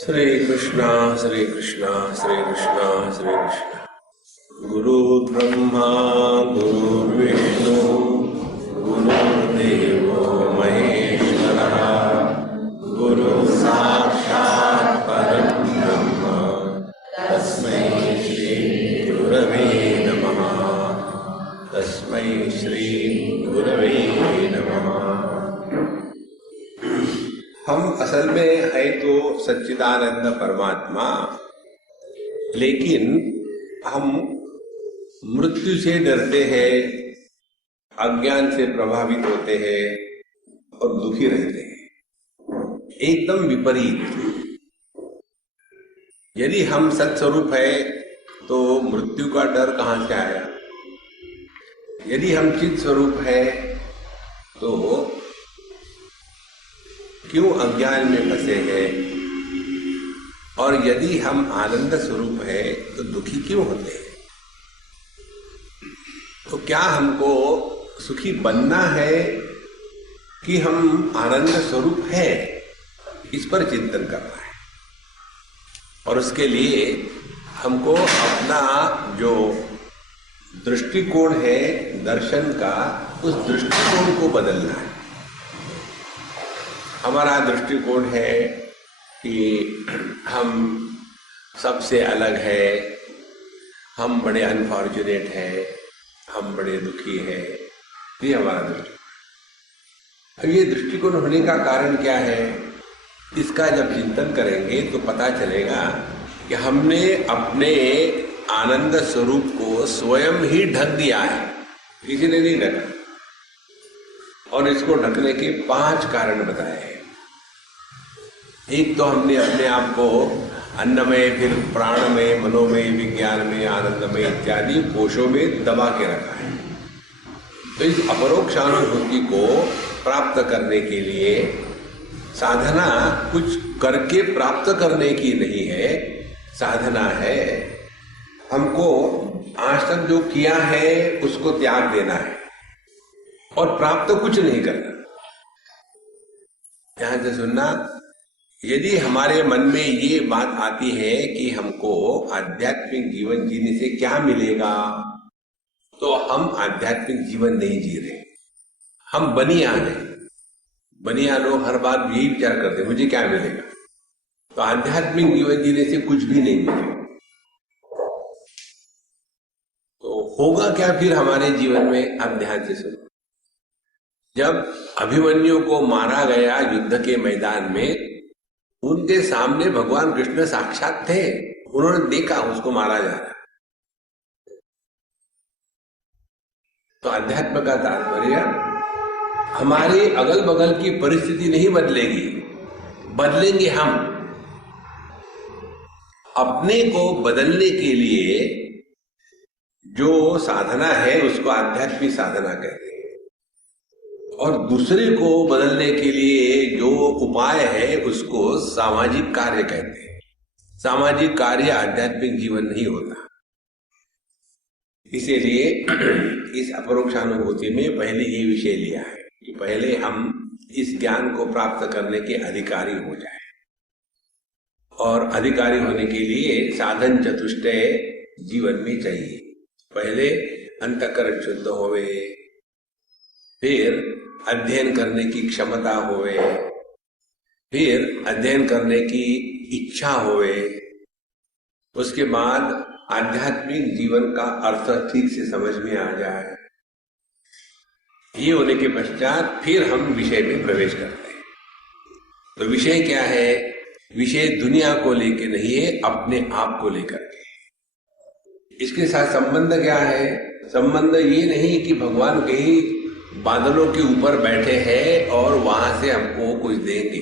श्री कृष्णा श्री कृष्णा श्री कृष्णा श्री कृष्णा। गुरु ब्रह्मा गुरु विष्णु गुरुदेवो महेश्वरः गुरु साक्षात् परं ब्रह्म तस्मै श्री गुरवे नमः। तस्मै श्री गुरवे नमः। हम असल में है तो सच्चिदानंद परमात्मा, लेकिन हम मृत्यु से डरते हैं, अज्ञान से प्रभावित होते हैं और दुखी रहते हैं। एकदम विपरीत। यदि हम सत्स्वरूप है तो मृत्यु का डर कहां से आया? यदि हम चित स्वरूप है तो क्यों अज्ञान में फंसे हैं? और यदि हम आनंद स्वरूप है तो दुखी क्यों होते हैं? तो क्या हमको सुखी बनना है कि हम आनंद स्वरूप है, इस पर चिंतन करना है। और उसके लिए हमको अपना जो दृष्टिकोण है दर्शन का, उस दृष्टिकोण को बदलना है। हमारा दृष्टिकोण है कि हम सबसे अलग है, हम बड़े अनफॉर्चुनेट हैं, हम बड़े दुखी हैं। ये हमारा दृष्टिकोण। अब ये दृष्टिकोण होने का कारण क्या है? इसका जब चिंतन करेंगे तो पता चलेगा कि हमने अपने आनंद स्वरूप को स्वयं ही ढक दिया है, किसी ने नहीं ढका। और इसको ढकने के 5 कारण बताए हैं। एक तो हमने अपने आप को अन्नमय, फिर प्राणमय, मनोमय, विज्ञानमय, आनंदमय इत्यादि कोशों में दबा के रखा है। तो इस अपरोक्षानुभूति को प्राप्त करने के लिए साधना कुछ करके प्राप्त करने की नहीं है। साधना है हमको आज तक जो किया है उसको त्याग देना है और प्राप्त कुछ नहीं करना। ध्यान से सुनना। यदि हमारे मन में ये बात आती है कि हमको आध्यात्मिक जीवन जीने से क्या मिलेगा, तो हम आध्यात्मिक जीवन नहीं जी रहे, हम बनियान हैं। बनियान लोग हर बार यही विचार करते मुझे क्या मिलेगा। तो आध्यात्मिक जीवन जीने से कुछ भी नहीं मिलेगा। तो होगा क्या फिर हमारे जीवन में? आप ध्यान से सुनो। जब अभिमन्यु को मारा गया युद्ध के मैदान में, उनके सामने भगवान कृष्ण साक्षात थे। उन्होंने देखा उसको मारा जा रहा। तो अध्यात्म का तात्पर्य हमारे अगल बगल की परिस्थिति नहीं बदलेगी, बदलेंगे हम। अपने को बदलने के लिए जो साधना है उसको आध्यात्मिक साधना कहते हैं, और दूसरे को बदलने के लिए जो उपाय है उसको सामाजिक कार्य कहते हैं। सामाजिक कार्य आध्यात्मिक जीवन नहीं होता। इसीलिए इस अपरोक्षानुभूति में पहले ये विषय लिया है कि पहले हम इस ज्ञान को प्राप्त करने के अधिकारी हो जाए। और अधिकारी होने के लिए साधन चतुष्टय जीवन में चाहिए। पहले अंतःकरण शुद्ध होवे, फिर अध्ययन करने की क्षमता होवे, फिर अध्ययन करने की इच्छा होवे, उसके बाद आध्यात्मिक जीवन का अर्थ ठीक से समझ में आ जाए। ये होने के पश्चात फिर हम विषय में प्रवेश करते हैं। तो विषय क्या है? विषय दुनिया को लेकर नहीं है, अपने आप को लेकर के। इसके साथ संबंध क्या है? संबंध ये नहीं कि भगवान कहीं बादलों के ऊपर बैठे हैं और वहां से हमको कुछ देंगे।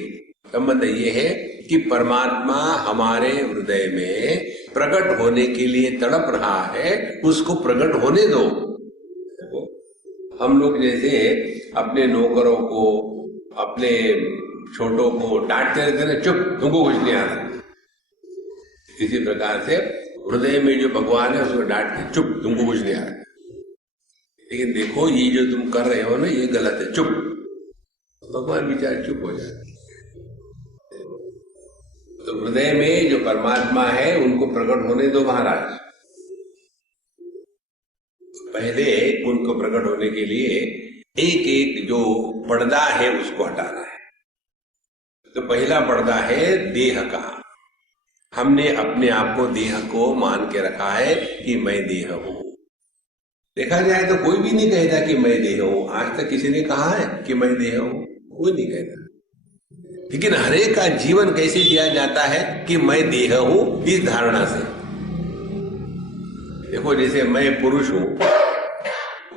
संबंध ये है कि परमात्मा हमारे हृदय में प्रकट होने के लिए तड़प रहा है, उसको प्रकट होने दो। हम लोग जैसे अपने नौकरों को, अपने छोटों को डांटते रहते हैं, चुप तुमको कुछ नहीं आता। इसी प्रकार से हृदय में जो भगवान है उसको डांटते, चुप तुमको कुछ नहीं आता। लेकिन देखो ये जो तुम कर रहे हो ना ये गलत है, चुप। भगवान बेचारे चुप हो जाते। तो हृदय में जो परमात्मा है उनको प्रकट होने दो महाराज। पहले उनको प्रकट होने के लिए एक एक जो पर्दा है उसको हटाना है। तो पहला पर्दा है देह का। हमने अपने आप को देह को मान के रखा है कि मैं देह हूं। देखा जाए तो कोई भी नहीं कहता कि मैं देह हूं। आज तक किसी ने कहा है कि मैं देह हूं? कोई नहीं कहता। लेकिन हरेक का जीवन कैसे जिया जाता है कि मैं देह हूं, इस धारणा से। देखो, जैसे मैं पुरुष हूं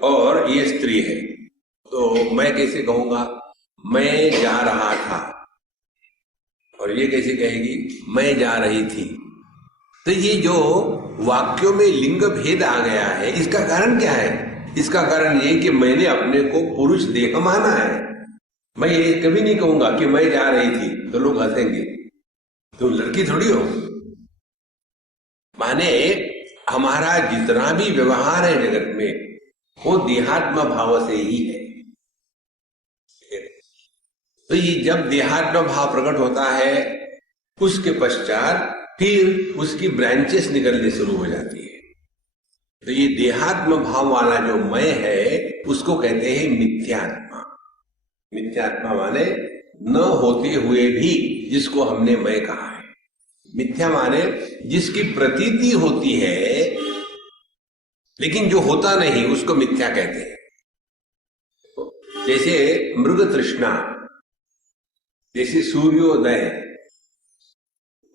और ये स्त्री है, तो मैं कैसे कहूंगा मैं जा रहा था, और ये कैसे कहेगी मैं जा रही थी। तो ये जो वाक्यों में लिंग भेद आ गया है, इसका कारण क्या है? इसका कारण ये कि मैंने अपने को पुरुष देह माना है। मैं ये कभी नहीं कहूंगा कि मैं जा रही थी, तो लोग हंसेंगे, तुम लड़की थोड़ी हो। माने हमारा जितना भी व्यवहार है जगत में वो देहात्म भाव से ही है। तो ये जब देहात्म भाव प्रकट होता है, उसके पश्चात फिर उसकी ब्रांचेस निकलने शुरू हो जाती है। तो ये देहात्म भाव वाला जो मैं है उसको कहते हैं मिथ्यात्मा। मिथ्यात्मा माने न होते हुए भी जिसको हमने मैं कहा है। मिथ्या माने जिसकी प्रतीति होती है लेकिन जो होता नहीं, उसको मिथ्या कहते हैं। जैसे मृग तृष्णा, जैसे सूर्योदय,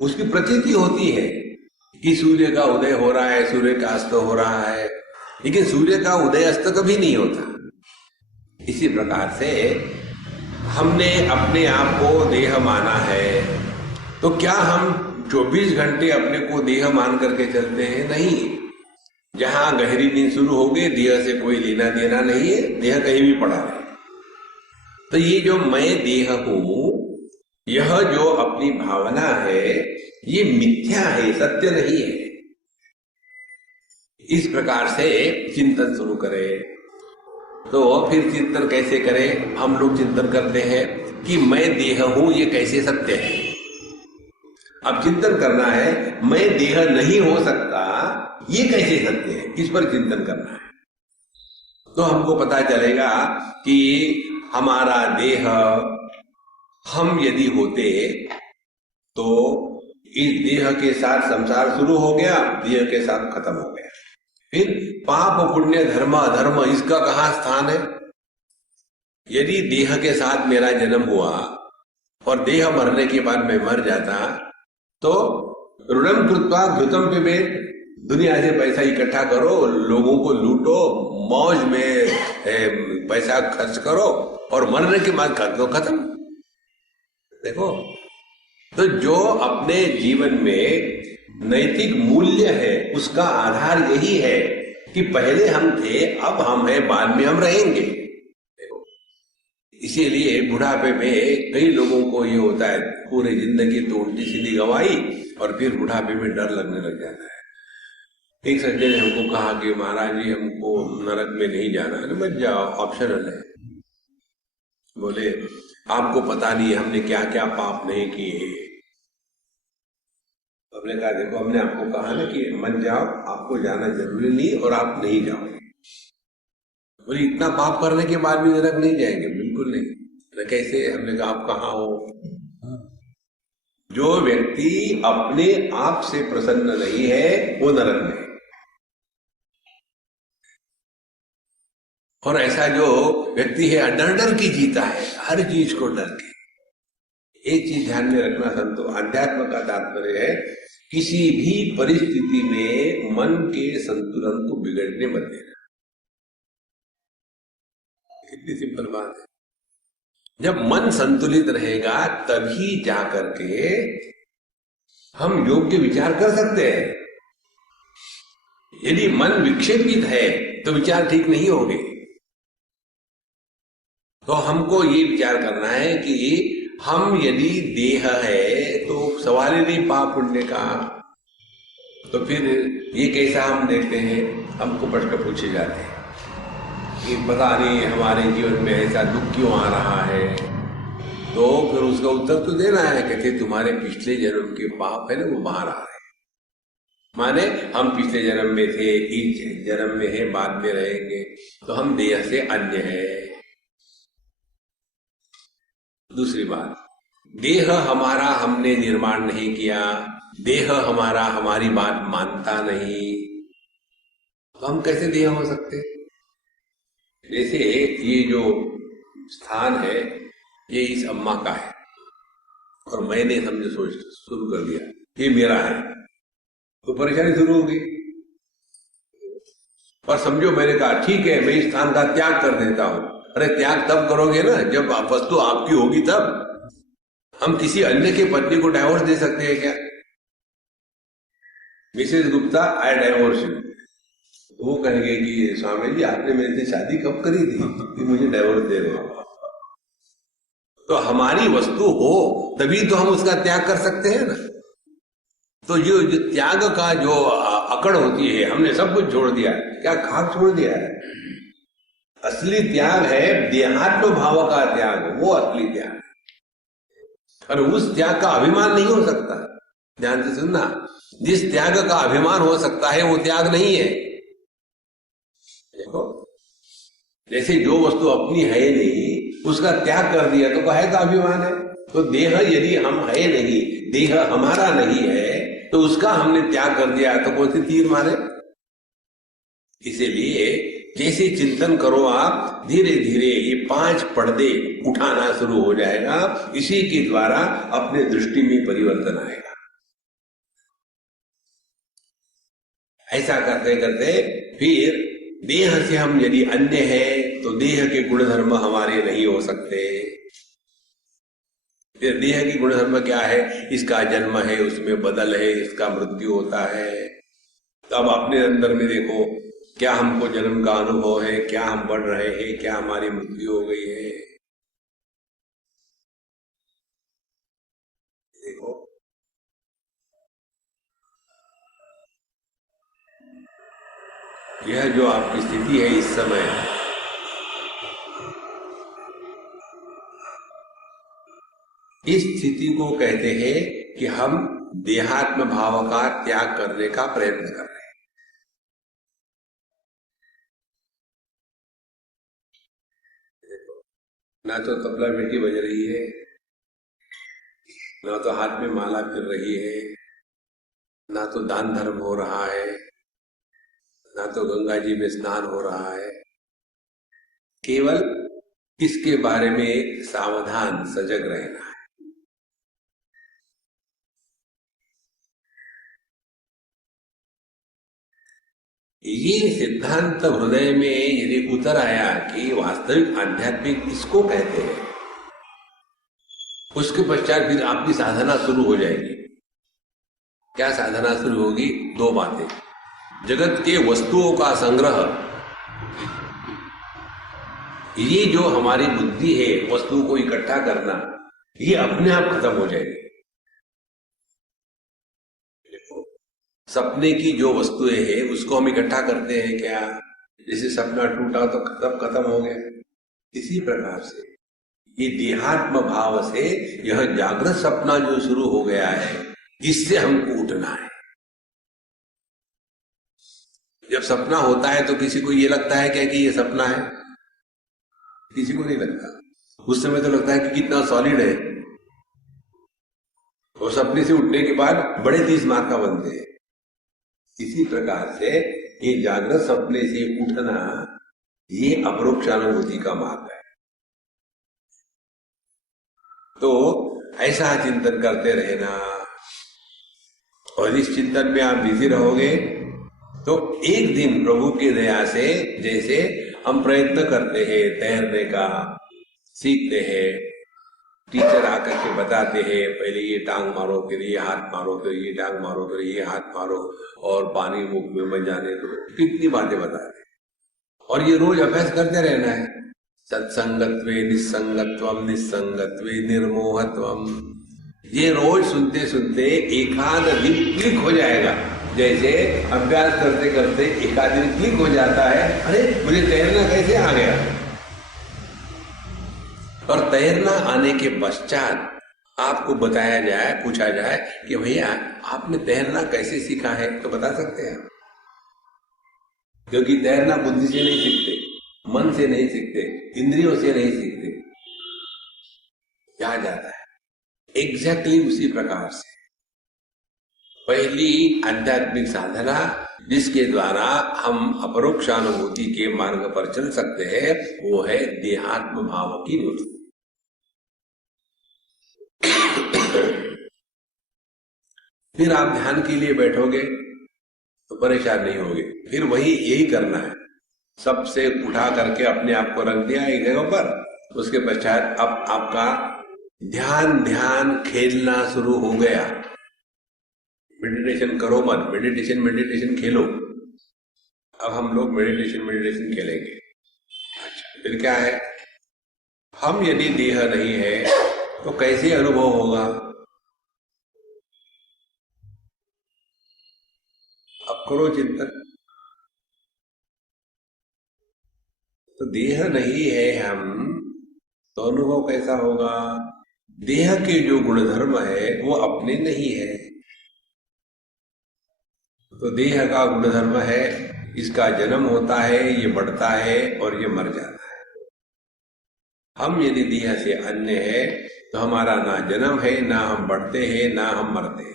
उसकी प्रतीति होती है कि सूर्य का उदय हो रहा है, सूर्य का अस्त हो रहा है, लेकिन सूर्य का उदय अस्त कभी नहीं होता। इसी प्रकार से हमने अपने आप को देह माना है, तो क्या हम 24 घंटे अपने को देह मान करके चलते हैं? नहीं। जहां गहरी नींद शुरू हो गई, देह से कोई लेना देना नहीं है, देह कहीं भी पड़ा है। तो ये जो मैं देह हूं, यह जो अपनी भावना है, ये मिथ्या है, सत्य नहीं है। इस प्रकार से चिंतन शुरू करें। तो फिर चिंतन कैसे करें? हम लोग चिंतन करते हैं कि मैं देह हूं, ये कैसे सत्य है। अब चिंतन करना है मैं देह नहीं हो सकता, ये कैसे सत्य है, इस पर चिंतन करना है। तो हमको पता चलेगा कि हमारा देह, हम यदि होते तो इस देह के साथ संसार शुरू हो गया, देह के साथ खत्म हो गया। फिर पाप पुण्य धर्म अधर्म, इसका कहां स्थान है? यदि देह के साथ मेरा जन्म हुआ और देह मरने के बाद मैं मर जाता, तो ऋणम कृत्वा घृतम पिबेत, दुनिया से पैसा इकट्ठा करो, लोगों को लूटो, मौज में पैसा खर्च करो और मरने के बाद कर दो, खत्म। देखो, तो जो अपने जीवन में नैतिक मूल्य है उसका आधार यही है कि पहले हम थे, अब हम हैं, बाद में हम रहेंगे। देखो, इसीलिए बुढ़ापे में कई लोगों को ये होता है, पूरी जिंदगी तो उल्टी सीधी गंवाई और फिर बुढ़ापे में डर लगने लग जाता है। एक सज्जन ने हमको कहा कि महाराज जी, हमको नरक में नहीं जाना है, मत जाओ, ऑप्शनल है। बोले आपको पता नहीं हमने क्या क्या पाप नहीं किए। हमने कहा देखो, हमने आपको कहा ना कि मत जाओ, आपको जाना जरूरी नहीं और आप नहीं जाओगे। बोले इतना पाप करने के बाद भी नरक नहीं जाएंगे? बिल्कुल नहीं। कैसे? हमने कहा आप कहाँ हो? जो व्यक्ति अपने आप से प्रसन्न नहीं है वो नरक में। और ऐसा जो व्यक्ति है डर डर के जीता है, हर चीज को डर के। एक चीज ध्यान में रखना संतो, अध्यात्म का तात्पर्य है किसी भी परिस्थिति में मन के संतुलन को बिगड़ने मत देना। कितनी सिंपल बात है। जब मन संतुलित रहेगा तभी जाकर के हम योग्य विचार कर सकते हैं। यदि मन विक्षेपित है तो विचार ठीक नहीं होंगे। तो हमको ये विचार करना है कि हम यदि देह है तो सवाल ही नहीं पाप पुण्य का। तो फिर ये कैसा हम देखते हैं, हमको प्रश्न पूछे जाते हैं कि पता नहीं हमारे जीवन में ऐसा दुख क्यों आ रहा है। तो फिर उसका उत्तर तो देना है। कहते तुम्हारे पिछले जन्म के पाप है ना, वो बाहर आ रहे हैं। माने हम पिछले जन्म में थे, इस जन्म में है, बाद में रहेंगे, तो हम देह से अन्य है। दूसरी बात, देह हमारा हमने निर्माण नहीं किया, देह हमारा हमारी बात मानता नहीं, तो हम कैसे देह हो सकते? जैसे ये जो स्थान है ये इस अम्मा का है और मैंने समझे सोच शुरू कर दिया ये मेरा है, तो परेशानी शुरू होगी। और समझो मैंने कहा ठीक है मैं इस स्थान का त्याग कर देता हूं। अरे त्याग तब करोगे ना जब वस्तु आपकी होगी तब। हम किसी अन्य के पत्नी को डाइवोर्स दे सकते हैं क्या? Mrs Gupta I divorce you, वो कहेंगे कि स्वामी जी आपने मेरे से शादी कब करी थी कि मुझे डाइवोर्स दे रहे हो? तो हमारी वस्तु हो तभी तो हम उसका त्याग कर सकते हैं ना। तो जो त्याग का जो अकड़ होती है, हमने सब कुछ छोड़ दिया, क्या खाक छोड़ दिया है? असली त्याग है देहात्म भाव का त्याग, वो असली त्याग। और उस त्याग का अभिमान नहीं हो सकता। ध्यान से सुनना, जिस त्याग का अभिमान हो सकता है वो त्याग नहीं है। देखो जैसे जो वस्तु अपनी है नहीं उसका त्याग कर दिया तो कहे का अभिमान है। तो देह यदि हम है नहीं, देह हमारा नहीं है, तो उसका हमने त्याग कर दिया तो कौन सी तीर मारे? इसीलिए जैसे चिंतन करो आप, धीरे धीरे ये 5 पर्दे उठाना शुरू हो जाएगा। इसी के द्वारा अपने दृष्टि में परिवर्तन आएगा। ऐसा करते करते फिर देह से हम यदि अन्य हैं तो देह के गुणधर्म हमारे नहीं हो सकते। फिर देह की गुणधर्म क्या है? इसका जन्म है, उसमें बदल है, इसका मृत्यु होता है। तो अब अपने अंदर में देखो क्या हमको जन्म का अनुभव है, क्या हम बढ़ रहे हैं, क्या हमारी मृत्यु हो गई है। देखो यह जो आपकी स्थिति है इस समय, इस स्थिति को कहते हैं कि हम देहात्म भाव का त्याग करने का प्रयत्न कर रहे हैं। ना तो तबला बेटी बज रही है, ना तो हाथ में माला फिर रही है, ना तो दान धर्म हो रहा है, ना तो गंगा जी में स्नान हो रहा है। केवल इसके बारे में सावधान सजग रहना है। ये सिद्धांत हृदय में यदि उतर आया कि वास्तविक आध्यात्मिक इसको कहते हैं, उसके पश्चात फिर आपकी साधना शुरू हो जाएगी। क्या साधना शुरू होगी? 2 बातें। जगत के वस्तुओं का संग्रह, ये जो हमारी बुद्धि है वस्तुओं को इकट्ठा करना, ये अपने आप खत्म हो जाएगी। सपने की जो वस्तुएं हैं उसको हम इकट्ठा करते हैं क्या? जैसे सपना टूटा तो खत्म हो गया। इसी प्रकार से ये देहात्म भाव से यह जागृत सपना जो शुरू हो गया है, इससे हमको उठना है। जब सपना होता है तो किसी को ये लगता है क्या कि ये सपना है? किसी को नहीं लगता। उस समय तो लगता है कि कितना सॉलिड है, और सपने से उठने के बाद बड़े 30 मार्क का बनते हैं। इसी प्रकार से ये जागृत सपने से उठना, ये अपरोक्षानुभूति का मार्ग है। तो ऐसा चिंतन करते रहना, और इस चिंतन में आप बिजी रहोगे तो एक दिन प्रभु की दया से, जैसे हम प्रयत्न करते हैं तैरने का, सीखते हैं, टीचर आकर के बताते हैं पहले ये टांग मारो, फिर ये हाथ मारो, फिर ये टांग मारो, फिर ये हाथ मारो, और पानी मुख में मत जाने दो, कितनी बातें बताते हैं। और ये रोज अभ्यास करते रहना है। सत्संगत्वे निस्संगत्वम, निस्संगत्वे निर्मोहत्वम, ये रोज सुनते सुनते एकाध दिन क्लिक हो जाएगा। जैसे अभ्यास करते करते एकाध दिन क्लिक हो जाता है, अरे मुझे तैरना कैसे आ गया। और तैरना आने के पश्चात आपको बताया जाए, पूछा जाए कि भैया आपने तैरना कैसे सीखा है, तो बता सकते हैं। क्योंकि तैरना बुद्धि से नहीं सीखते, मन से नहीं सीखते, इंद्रियों से नहीं सीखते, क्या जाता है एग्जैक्टली उसी प्रकार से पहली आध्यात्मिक साधना जिसके द्वारा हम अपरोक्षानुभूति के मार्ग पर चल सकते हैं, वो है देहात्म भाव की निवृत्ति। फिर आप ध्यान के लिए बैठोगे तो परेशान नहीं होगे, फिर वही यही करना है, सबसे उठा करके अपने आप को रख दिया एक जगह पर, उसके पश्चात अब आपका ध्यान खेलना शुरू हो गया। मेडिटेशन करो मत, मेडिटेशन खेलो। अब हम लोग मेडिटेशन खेलेंगे। अच्छा, फिर क्या है, हम यदि देह नहीं है तो कैसे अनुभव होगा? अब करो चिंतन। तो देह नहीं है हम, तो अनुभव कैसा होगा? देह के जो गुणधर्म है वो अपने नहीं है। तो देह का गुणधर्म है, इसका जन्म होता है, ये बढ़ता है और ये मर जाता है। हम यदि देह से अन्य है तो हमारा ना जन्म है, ना हम बढ़ते हैं, ना हम मरते हैं।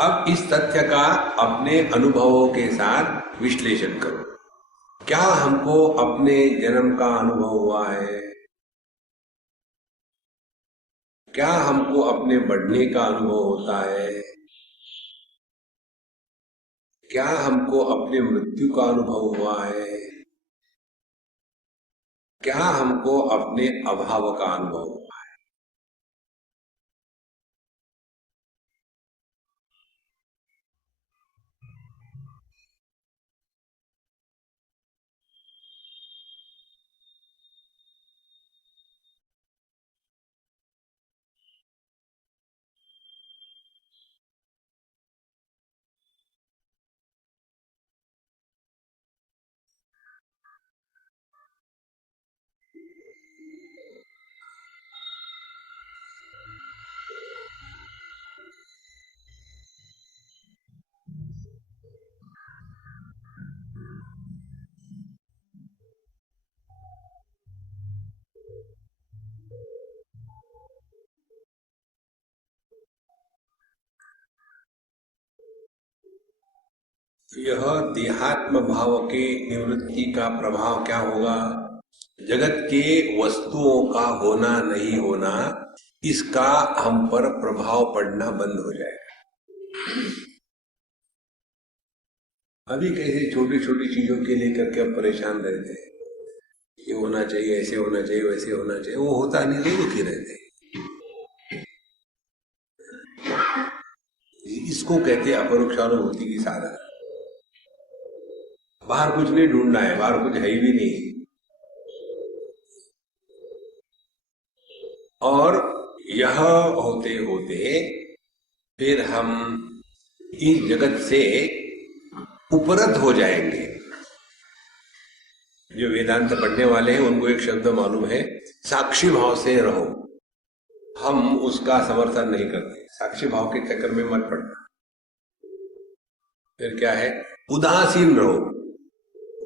अब इस तथ्य का अपने अनुभवों के साथ विश्लेषण करो। क्या हमको अपने जन्म का अनुभव हुआ है? क्या हमको अपने बढ़ने का अनुभव होता है? क्या हमको अपने मृत्यु का अनुभव हुआ है? क्या हमको अपने अभाव का अनुभव हुआ है? यह देहात्म भाव के निवृत्ति का प्रभाव क्या होगा? जगत के वस्तुओं का होना नहीं होना, इसका हम पर प्रभाव पड़ना बंद हो जाएगा। अभी कैसे छोटी छोटी चीजों के लिए करके अब परेशान रहते हैं, ये होना चाहिए, ऐसे होना चाहिए, वैसे होना चाहिए, वो होता नहीं, नहीं दुखी रहते। इसको कहते हैं अपरोक्षानुभूति की साधना। बाहर कुछ नहीं ढूंढना है, बाहर कुछ है ही भी नहीं। और यह होते होते फिर हम इस जगत से उपरत हो जाएंगे। जो वेदांत पढ़ने वाले हैं उनको एक शब्द मालूम है, साक्षी भाव से रहो। हम उसका समर्थन नहीं करते, साक्षी भाव के चक्कर में मत पड़ना। फिर क्या है, उदासीन रहो।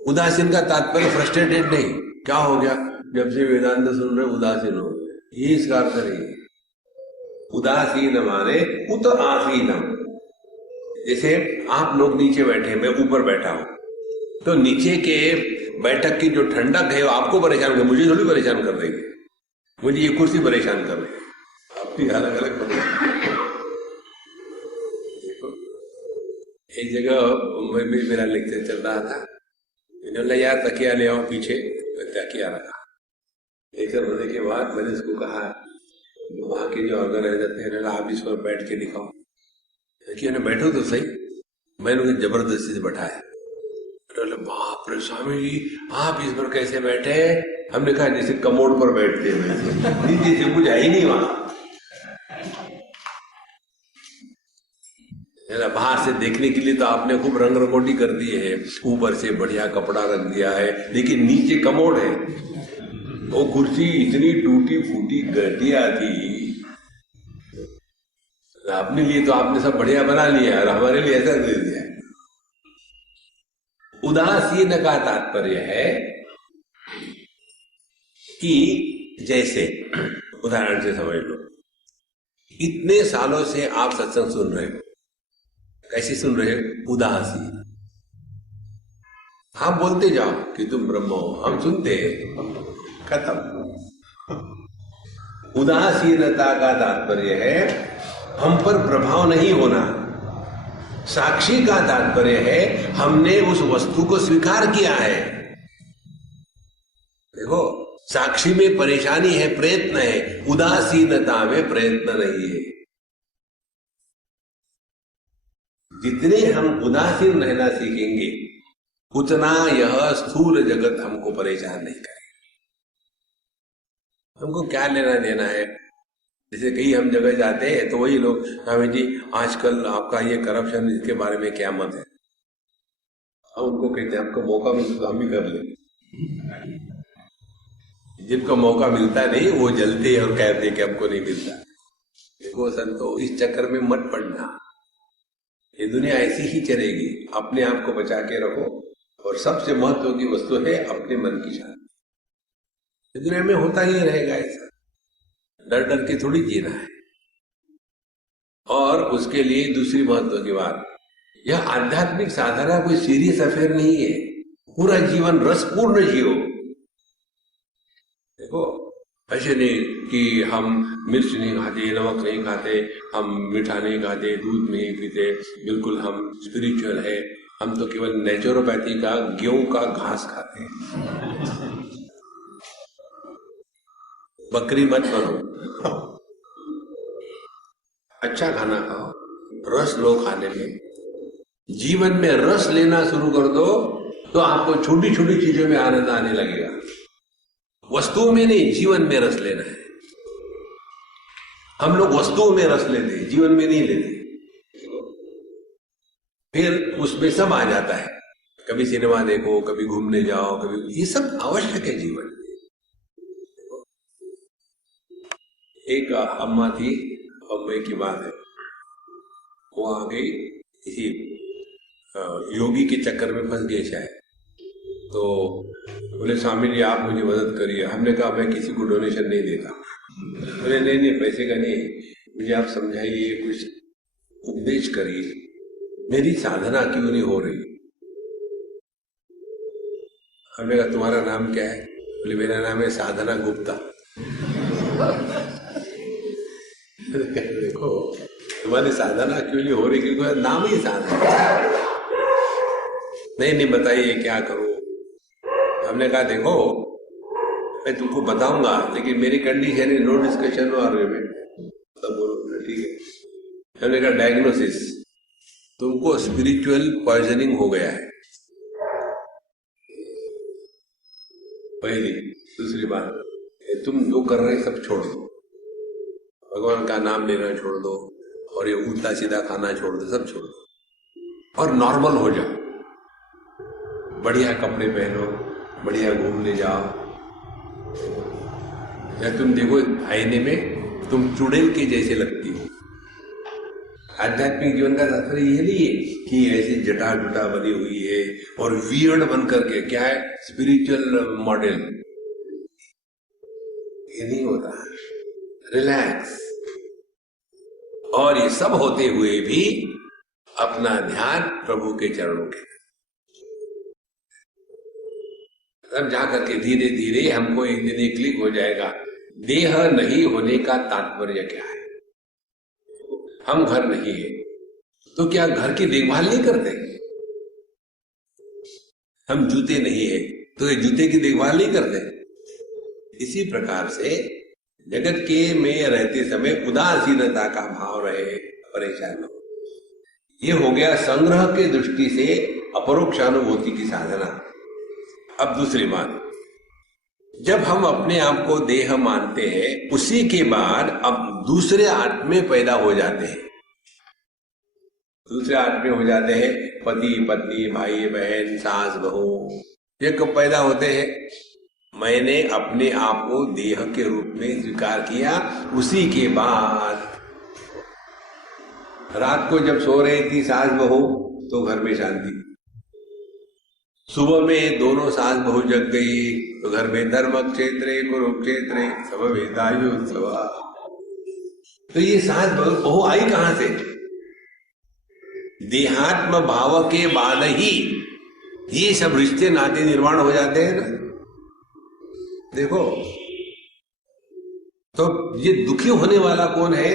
उदासीन का तात्पर्य फ्रस्ट्रेटेड नहीं, क्या हो गया जब से वेदांत सुन रहे उदासीन हो, ये इसका अर्थ नहीं। उदासीन माने उत आसीनम। जैसे आप लोग नीचे बैठे, मैं ऊपर बैठा हूं, तो नीचे के बैठक की जो ठंडक है वो आपको परेशान कर, मुझे थोड़ी परेशान कर देगी। मुझे ये कुर्सी परेशान कर रही है, आपकी अलग अलग परेशान। एक जगह मुंबई में मेरा लेक्चर चल रहा था, इन्होंने यार तकिया ले आओ, पीछे तकिया रखा। लेकर होने के बाद मैंने उसको कहा, वहां के जो ऑर्गेनाइजर थे, आप इस पर बैठ के दिखाओ। ने बैठो तो सही। मैंने उन्हें जबरदस्ती से बैठाया। बाप रे स्वामी जी, आप इस पर कैसे बैठे? हमने कहा जैसे कमोड पर बैठते हैं, नीचे से कुछ है ही नहीं वहां। बाहर से देखने के लिए तो आपने खूब रंग रंगोटी कर दी है, ऊपर से बढ़िया कपड़ा रख दिया है, लेकिन नीचे कमोड है। वो कुर्सी इतनी टूटी फूटी घटिया थी, अपने लिए तो आपने सब बढ़िया बना लिया और हमारे लिए ऐसा दे दिया। उदासीन का तात्पर्य है कि जैसे उदाहरण से समझ लो, इतने सालों से आप सत्संग सुन रहे हो, कैसे सुन रहे हो? उदासीन। आप बोलते जाओ कि तुम ब्रह्म हो, हम सुनते हैं, खत्म। उदासीनता का तात्पर्य है हम पर प्रभाव नहीं होना। साक्षी का तात्पर्य है हमने उस वस्तु को स्वीकार किया है। देखो, साक्षी में परेशानी है, प्रयत्न है, उदासीनता में प्रयत्न नहीं है। जितने हम उदासीन रहना सीखेंगे उतना यह स्थूल जगत हमको परेशान नहीं करेगा। हमको क्या लेना देना है? जैसे कहीं हम जगह जाते हैं तो वही लोग, स्वामी जी आजकल आपका ये करप्शन, इसके बारे में क्या मत है? हम उनको कहते हैं आपको मौका मिलता तो हम भी कर लें। जिनको मौका मिलता नहीं वो जलते और कहते कि हमको नहीं मिलता। देखो संतो, इस चक्कर में मत पड़ना। ये दुनिया ऐसी ही चलेगी। अपने आप को बचा के रखो और सबसे महत्व की वस्तु है अपने मन की शांति। दुनिया में होता ही रहेगा ऐसा, डर डर के थोड़ी जीना है। और उसके लिए दूसरी महत्व की बात, यह आध्यात्मिक साधना कोई सीरियस अफेयर नहीं है। पूरा जीवन रसपूर्ण जियो। देखो, ऐसे नहीं कि हम मिर्च नहीं खाते, नमक नहीं खाते, हम मीठा नहीं खाते, दूध नहीं पीते, बिल्कुल हम स्पिरिचुअल है, हम तो केवल नेचुरोपैथी का गेहूं का घास खाते हैं। बकरी मत बनो, अच्छा खाना खाओ, रस लो खाने में। जीवन में रस लेना शुरू कर दो तो आपको छोटी छोटी चीजों में आनंद आने लगेगा। वस्तुओं में नहीं, जीवन में रस लेना है। हम लोग वस्तुओं में रस लेते, जीवन में नहीं लेते। फिर उसमें सब आ जाता है। कभी सिनेमा देखो, कभी घूमने जाओ, कभी, ये सब आवश्यक है जीवन में। एक अम्मा थी, बम्बई की बात है, वो आ गई, इसी योगी के चक्कर में फंस गए शायद। तो बोले स्वामी जी आप मुझे मदद करिए। हमने कहा मैं किसी को डोनेशन नहीं देता। बोले नहीं पैसे का नहीं, मुझे आप समझाइए, कुछ उपदेश करिए, मेरी साधना क्यों नहीं हो रही। हमने कहा तुम्हारा नाम क्या है? बोले मेरा नाम है साधना गुप्ता। देखो, तुम्हारी साधना क्यों नहीं हो रही? क्योंकि नाम ही साधना। नहीं बताइए क्या करूं। हमने कहा देखो मैं तुमको बताऊंगा, लेकिन मेरी कंडीशन है नो डिस्कशन नो आर्ग्यूमेंट। तब बोलो ठीक है। हमने कहा डायग्नोसिस, तुमको स्पिरिचुअल पॉइजनिंग हो गया है, पहली। दूसरी बात, तुम जो कर रहे सब छोड़ दो, भगवान का नाम लेना छोड़ दो, और ये उल्टा सीधा खाना छोड़ दो, सब छोड़ दो और नॉर्मल हो जाओ। बढ़िया कपड़े पहनो, बढ़िया घूमने जाओ। या तुम देखो आईने में तुम चुड़ैल के जैसे लगती हो। आध्यात्मिक जीवन का तात्पर्य ये नहीं है कि ऐसी जटा जुटा बनी हुई है और वियर्ड बन करके, क्या है स्पिरिचुअल मॉडल, ये नहीं होता। रिलैक्स। और ये सब होते हुए भी अपना ध्यान प्रभु के चरणों के, तब जाकर के धीरे धीरे हमको एक दिन एक क्लिक हो जाएगा, देह नहीं होने का तात्पर्य क्या है। हम घर नहीं है तो क्या घर की देखभाल नहीं करते? हम जूते नहीं है तो ये जूते की देखभाल नहीं करते? इसी प्रकार से जगत के में रहते समय उदासीनता का भाव रहे, परेशान हो। ये हो गया संग्रह के दृष्टि से अपरोक्षानुभूति की साधना। अब दूसरी बात, जब हम अपने आप को देह मानते हैं, उसी के बाद अब दूसरे आत्मे पैदा हो जाते हैं। दूसरे आत्मे हो जाते हैं पति पत्नी, भाई बहन, सास बहू। ये कब पैदा होते हैं? मैंने अपने आप को देह के रूप में स्वीकार किया, उसी के बाद रात को जब सो रही थी सास बहू तो घर में शांति, सुबह में दोनों सास बहू जग गई तो घर में धर्म क्षेत्र कुरुक्षेत्र सब वेदायुत्सव। तो ये सास बहू आई कहां से? देहात्म भाव के बाद ही ये सब रिश्ते नाते निर्माण हो जाते हैं ना। देखो तो ये दुखी होने वाला कौन है?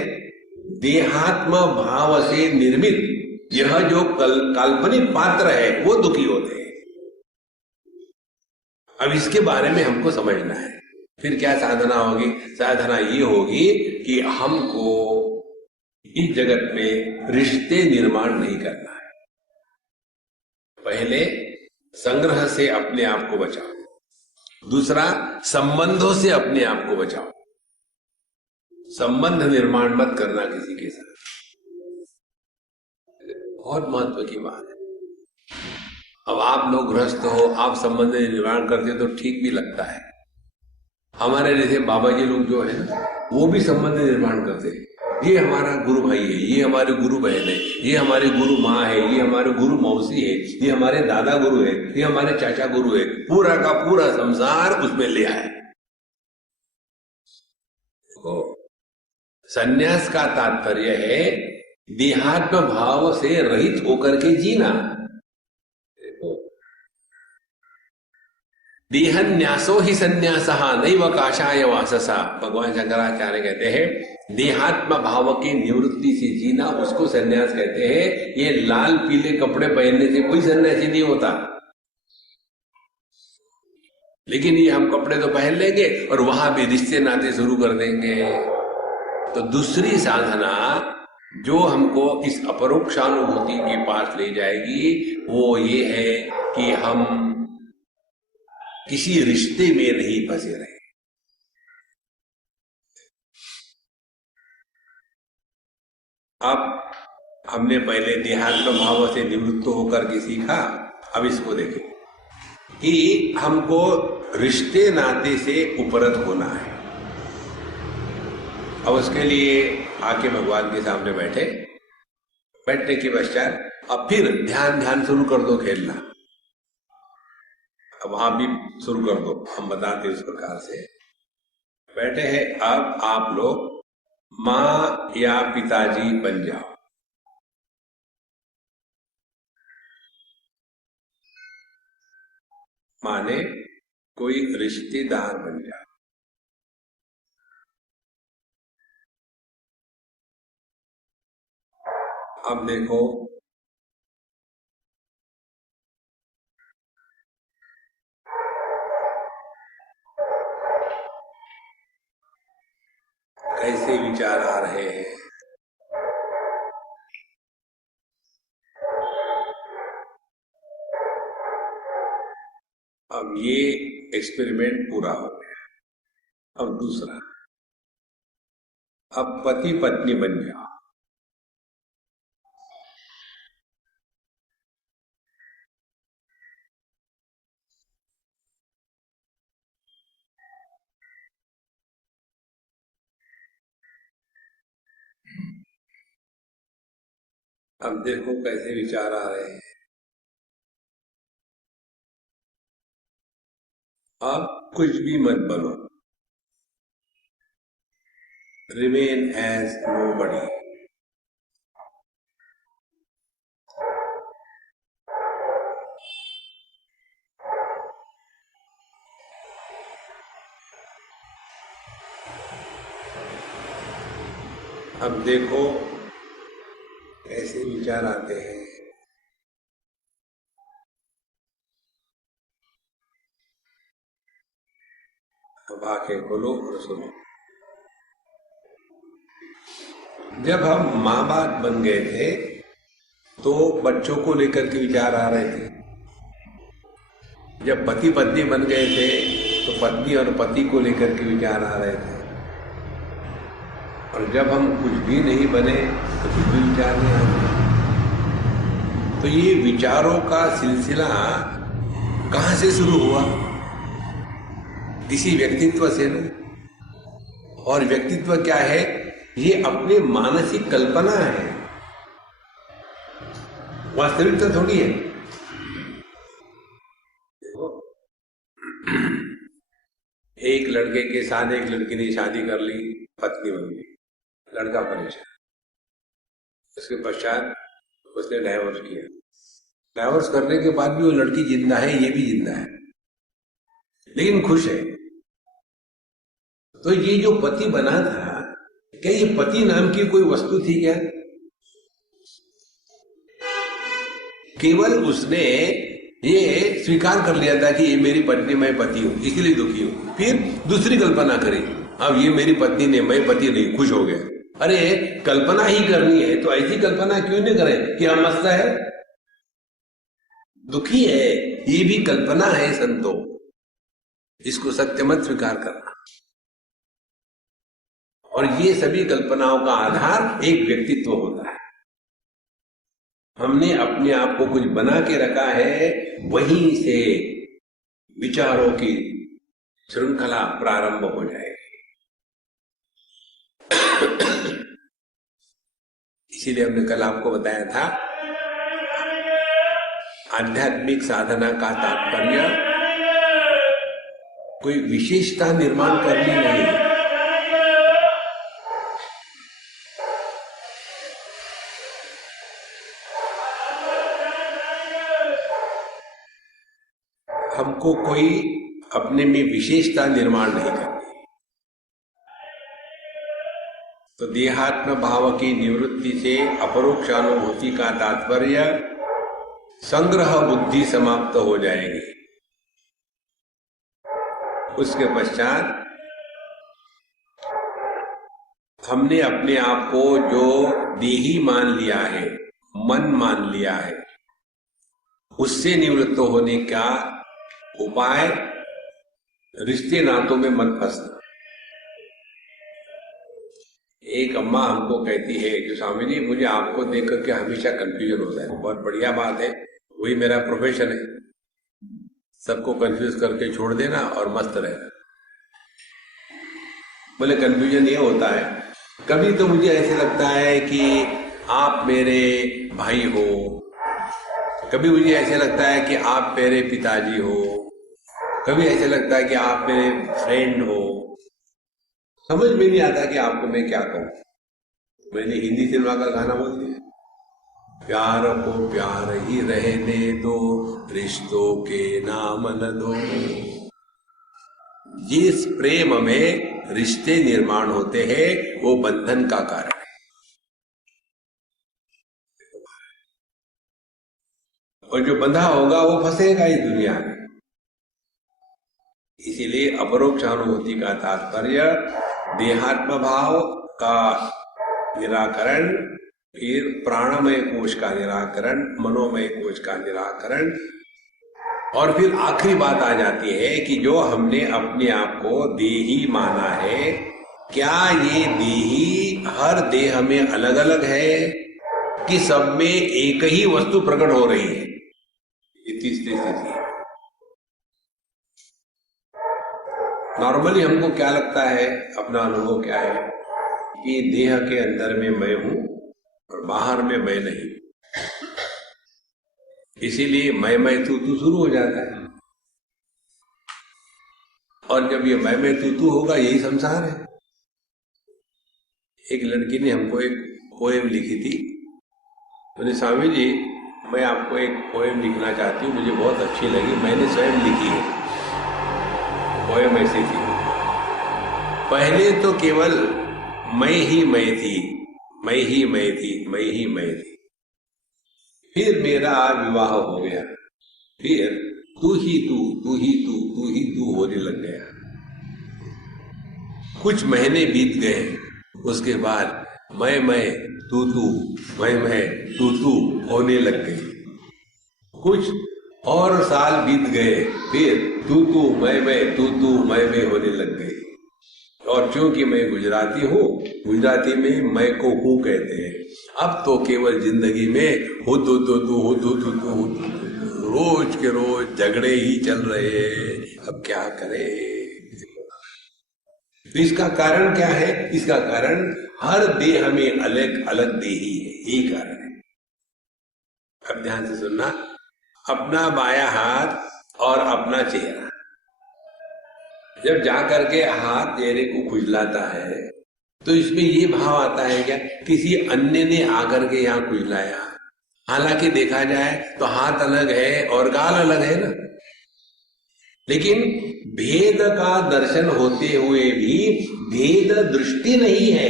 देहात्म भाव से निर्मित यह जो काल्पनिक पात्र है वो दुखी होते हैं। अब इसके बारे में हमको समझना है। फिर क्या साधना होगी? साधना ये होगी कि हमको इस जगत में रिश्ते निर्माण नहीं करना है। पहले संग्रह से अपने आप को बचाओ, दूसरा संबंधों से अपने आप को बचाओ। संबंध निर्माण मत करना किसी के साथ, बहुत महत्व की बात है। अब आप लोग गृहस्थ हो, आप संबंध निर्माण करते तो ठीक भी लगता है। हमारे जैसे बाबा जी लोग जो है ना, वो भी संबंध निर्माण करते हैं। ये हमारा गुरु भाई है, ये हमारे गुरु बहन है, ये हमारे गुरु माँ है, ये हमारे गुरु मौसी है, ये हमारे दादा गुरु है, ये हमारे चाचा गुरु है। पूरा का पूरा संसार उसमें ले आए। संन्यास का तात्पर्य है देहात्म भाव से रहित होकर के जीना। देहन्यासो ही संन्यासः नैव काषाय वाससा। भगवान शंकराचार्य कहते हैं देहात्म भाव की निवृत्ति से जीना, उसको संन्यास कहते हैं। ये लाल पीले कपड़े पहनने से कोई सन्यासी नहीं होता। लेकिन ये हम कपड़े तो पहन लेंगे और वहां भी रिश्ते नाते शुरू कर देंगे। तो दूसरी साधना जो हमको इस अपरोक्षानुभूति के पास ले जाएगी वो ये है कि हम किसी रिश्ते में नहीं फंसे रहे। अब हमने पहले देहात्म भाव से निवृत्त होकर के सीखा। अब इसको देखें कि हमको रिश्ते नाते से उपरत होना है। अब उसके लिए आके भगवान के सामने बैठने के पश्चात अब फिर ध्यान शुरू कर दो खेलना। अब वहां भी शुरू कर दो। हम बताते इस प्रकार से बैठे हैं। अब आप लोग माँ या पिताजी बन जाओ। माने कोई रिश्तेदार बन जाओ। अब देखो कैसे विचार आ रहे हैं। अब ये एक्सपेरिमेंट पूरा हो गया। अब दूसरा, अब पति पत्नी बन जाओ। अब देखो कैसे विचार आ रहे हैं। अब कुछ भी मत बनो, रिमेन एज नोबडी। अब देखो कैसे विचार आते हैं। अब आंखें खोलो और सुनो। जब हम माँ बाप बन गए थे तो बच्चों को लेकर के विचार आ रहे थे। जब पति पत्नी बन गए थे तो पत्नी और पति को लेकर के विचार आ रहे थे। और जब हम कुछ भी नहीं बने तो कुछ भी विचार नहीं आ रहे। तो ये विचारों का सिलसिला कहां से शुरू हुआ? किसी व्यक्तित्व से न। और व्यक्तित्व क्या है? ये अपनी मानसिक कल्पना है। वास्तविकता थोड़ी है। एक लड़के के साथ एक लड़की ने शादी कर ली, पत्नी बन गई, लड़का परेशान। उसके पश्चात उसने डाइवोर्स किया। डाइवोर्स करने के बाद भी वो लड़की जिंदा है, ये भी जिंदा है, लेकिन खुश है। तो ये जो पति बना था, क्या ये पति नाम की कोई वस्तु थी क्या? केवल उसने ये स्वीकार कर लिया था कि ये मेरी पत्नी, मैं पति हूं, इसलिए दुखी हूं। फिर दूसरी कल्पना करी, अब ये मेरी पत्नी ने, मैं पति नहीं, खुश हो गया। अरे कल्पना ही करनी है तो ऐसी कल्पना क्यों नहीं करें कि हम मस्त है, दुखी है, ये भी कल्पना है संतो, इसको सत्य मत स्वीकार करना। और ये सभी कल्पनाओं का आधार एक व्यक्तित्व होता है। हमने अपने आप को कुछ बना के रखा है, वहीं से विचारों की श्रृंखला प्रारंभ हो जाएगी। इसीलिए हमने कल आपको बताया था, आध्यात्मिक साधना का तात्पर्य कोई विशेषता निर्माण करनी नहीं है। हमको कोई अपने में विशेषता निर्माण नहीं करनी। तो देहात्म भाव की निवृत्ति से अपरोक्षानुभूति का तात्पर्य संग्रह बुद्धि समाप्त हो जाएगी। उसके पश्चात हमने अपने आप को जो देही मान लिया है, मन मान लिया है, उससे निवृत्त होने का उपाय रिश्ते नातों में मत फंसना। एक अम्मा हमको कहती है कि स्वामी जी, मुझे आपको देख करके हमेशा कंफ्यूजन होता है। बहुत बढ़िया बात है, वही मेरा प्रोफेशन है, सबको कंफ्यूज करके छोड़ देना और मस्त रहना। बोले कंफ्यूजन ये होता है, कभी तो मुझे ऐसे लगता है कि आप मेरे भाई हो, कभी मुझे ऐसे लगता है कि आप मेरे पिताजी हो, कभी ऐसे लगता है कि आप मेरे फ्रेंड हो। समझ में नहीं आता कि आपको मैं क्या कहूं। मैंने हिंदी सिनेमा का गाना बोल दिया, प्यार को प्यार ही रहने दो, रिश्तों के नाम न दो। जिस प्रेम में रिश्ते निर्माण होते हैं वो बंधन का कारण है, और जो बंधा होगा वो फंसेगा इस दुनिया में। इसीलिए अपरोक्षानुभूति का तात्पर्य देहात्म भाव का निराकरण, फिर प्राणमय कोश का निराकरण, मनोमय कोश का निराकरण, और फिर आखिरी बात आ जाती है कि जो हमने अपने आप को देही माना है, क्या ये देही हर देह में अलग अलग है कि सब में एक ही वस्तु प्रकट हो रही है? ये तीसरी स्थिति है। नॉर्मली हमको क्या लगता है, अपना अनुभव क्या है कि देह के अंदर में मैं हूं और बाहर में मैं नहीं। इसीलिए मैं तू शुरू हो जाता है, और जब ये मैं तू होगा, यही संसार है। एक लड़की ने हमको एक पोएम लिखी थी, बोले स्वामी जी, मैं आपको एक पोएम लिखना चाहती हूँ, मुझे बहुत अच्छी लगी, मैंने स्वयं लिखी है। पोएम ऐसी थी, पहले तो केवल मैं ही मैं थी, मैं ही मैं थी, मैं ही मैं थी, फिर मेरा विवाह हो गया, फिर तू ही तू, तू ही तू, तू ही तू होने लग गया। कुछ महीने बीत गए, उसके बाद मैं तू तू, मैं तू तू होने लग गई। कुछ और साल बीत गए, फिर तू मैं तू मैं होने लग गई। और क्योंकि मैं गुजराती हूँ, गुजराती में मैं को हूँ कहते हैं। अब तो केवल जिंदगी में हो दो रोज के रोज झगड़े ही चल रहे हैं, अब क्या करें। तो इसका कारण क्या है? इसका कारण हर देह में अलग अलग देही है, यही कारण है। अब ध्यान से सुनना, अपना बायां हाथ और अपना चेहरा। जब जाकर के हाथ चेहरे को खुजलाता है तो इसमें ये भाव आता है क्या, किसी अन्य ने आकर के यहाँ खुजलाया। हालांकि देखा जाए तो हाथ अलग है और गाल अलग है ना, लेकिन भेद का दर्शन होते हुए भी भेद दृष्टि नहीं है।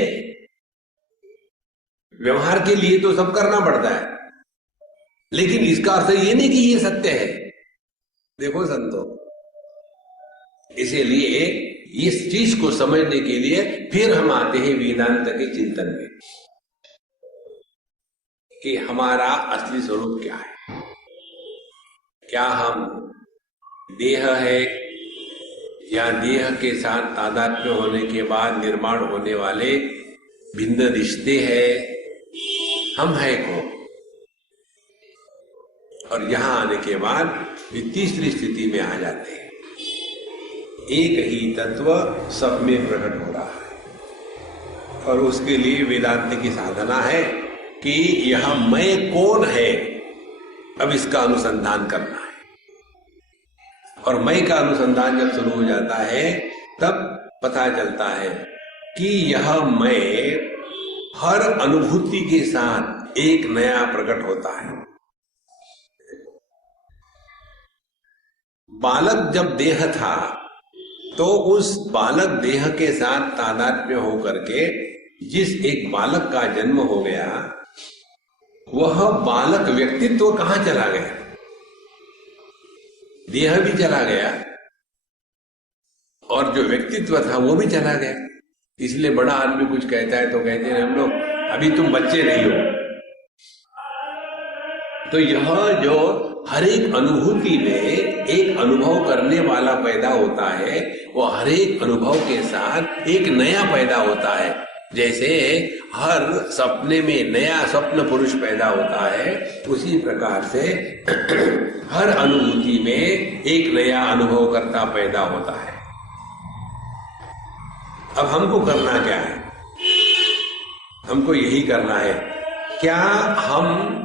व्यवहार के लिए तो सब करना पड़ता है, लेकिन इसका अर्थ ये नहीं कि ये सत्य है। देखो संतो, इसीलिए इस चीज को समझने के लिए फिर हम आते हैं वेदांत के चिंतन में कि हमारा असली स्वरूप क्या है। क्या हम देह है, या देह के साथ तादात्म्य होने के बाद निर्माण होने वाले भिन्न रिश्ते हैं? हम है कौन? और यहां आने के बाद ये तीसरी स्थिति में आ जाते हैं, एक ही तत्व सब में प्रकट हो रहा है। और उसके लिए वेदांत की साधना है कि यह मैं कौन है, अब इसका अनुसंधान करना है। और मैं का अनुसंधान जब शुरू हो जाता है तब पता चलता है कि यह मैं हर अनुभूति के साथ एक नया प्रकट होता है। बालक जब देह था तो उस बालक देह के साथ तादात्म्य होकर के जिस एक बालक का जन्म हो गया, वह बालक व्यक्तित्व कहां चला गया? देह भी चला गया और जो व्यक्तित्व था वो भी चला गया। इसलिए बड़ा आदमी कुछ कहता है तो कहते हैं हम लोग अभी तुम बच्चे नहीं हो। तो यह जो हर एक अनुभूति में एक अनुभव करने वाला पैदा होता है, वो हर एक अनुभव के साथ एक नया पैदा होता है। जैसे हर सपने में नया स्वप्न पुरुष पैदा होता है, उसी प्रकार से हर अनुभूति में एक नया अनुभव करता पैदा होता है। अब हमको करना क्या है? हमको यही करना है, क्या हम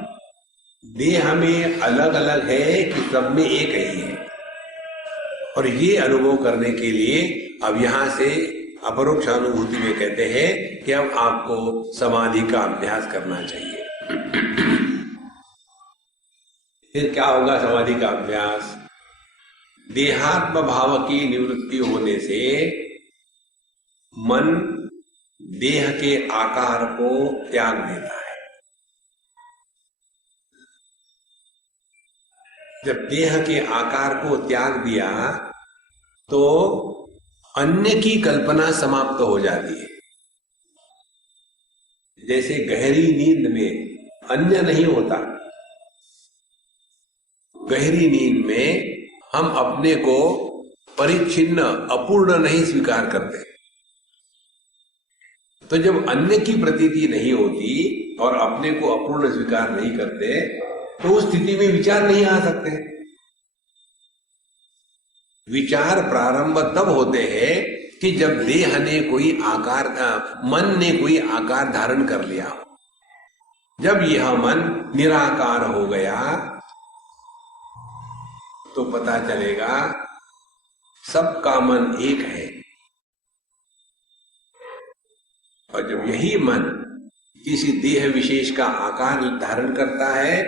देह में अलग अलग है कि सब में एक ही है? और ये अनुभव करने के लिए अब यहां से अपरोक्ष अनुभूति में कहते हैं कि अब आपको समाधि का अभ्यास करना चाहिए। फिर क्या होगा समाधि का अभ्यास? देहात्म भाव की निवृत्ति होने से मन देह के आकार को त्याग देता है। जब देह के आकार को त्याग दिया तो अन्य की कल्पना समाप्त हो जाती है। जैसे गहरी नींद में अन्य नहीं होता। गहरी नींद में हम अपने को परिच्छिन्न अपूर्ण नहीं स्वीकार करते। तो जब अन्य की प्रतीति नहीं होती और अपने को अपूर्ण स्वीकार नहीं करते तो उस स्थिति में विचार नहीं आ सकते। विचार प्रारंभ तब होते हैं कि जब देह ने कोई आकार, मन ने कोई आकार धारण कर लिया हो। जब यह मन निराकार हो गया तो पता चलेगा सबका मन एक है। और जब यही मन किसी देह विशेष का आकार धारण करता है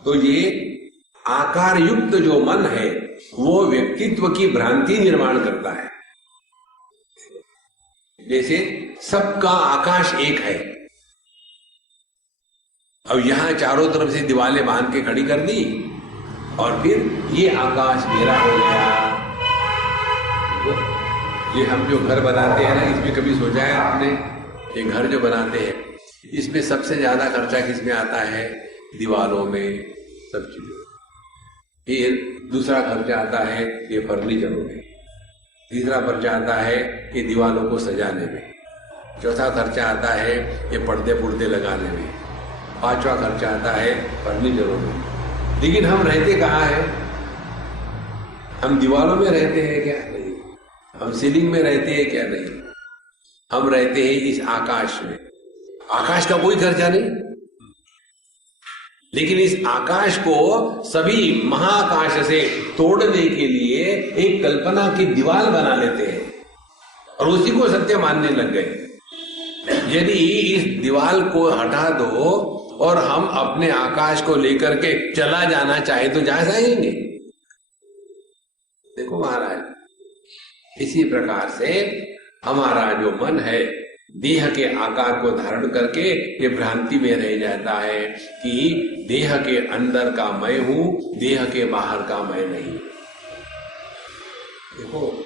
तो ये आकार युक्त जो मन है वो व्यक्तित्व की भ्रांति निर्माण करता है। जैसे सबका आकाश एक है। अब यहां चारों तरफ से दीवारें बांध के खड़ी कर दी और फिर ये आकाश मेरा हो गया। ये हम जो घर बनाते हैं ना, इसमें कभी सोचा है आपने? ये घर जो बनाते हैं इसमें सबसे ज्यादा खर्चा किसमें आता है? दीवारों में, सब चीजों। फिर दूसरा खर्चा आता है ये फर्नीचरों में। तीसरा खर्चा आता है ये दीवारों को सजाने में। चौथा खर्चा आता है ये पर्दे पुर्दे लगाने में। पांचवा खर्चा आता है फर्नीचरों में। लेकिन हम रहते कहाँ हैं? हम दीवारों में रहते हैं क्या? नहीं। हम सीलिंग में रहते हैं क्या? नहीं। हम रहते हैं इस आकाश में। आकाश का कोई खर्चा नहीं, लेकिन इस आकाश को सभी महाकाश से तोड़ने के लिए एक कल्पना की दीवार बना लेते हैं और उसी को सत्य मानने लग गए। यदि इस दीवार को हटा दो और हम अपने आकाश को लेकर के चला जाना चाहे तो जा सकेंगे? देखो महाराज, इसी प्रकार से हमारा जो मन है देह के आकार को धारण करके ये भ्रांति में रह जाता है कि देह के अंदर का मैं हूं, देह के बाहर का मैं नहीं। देखो,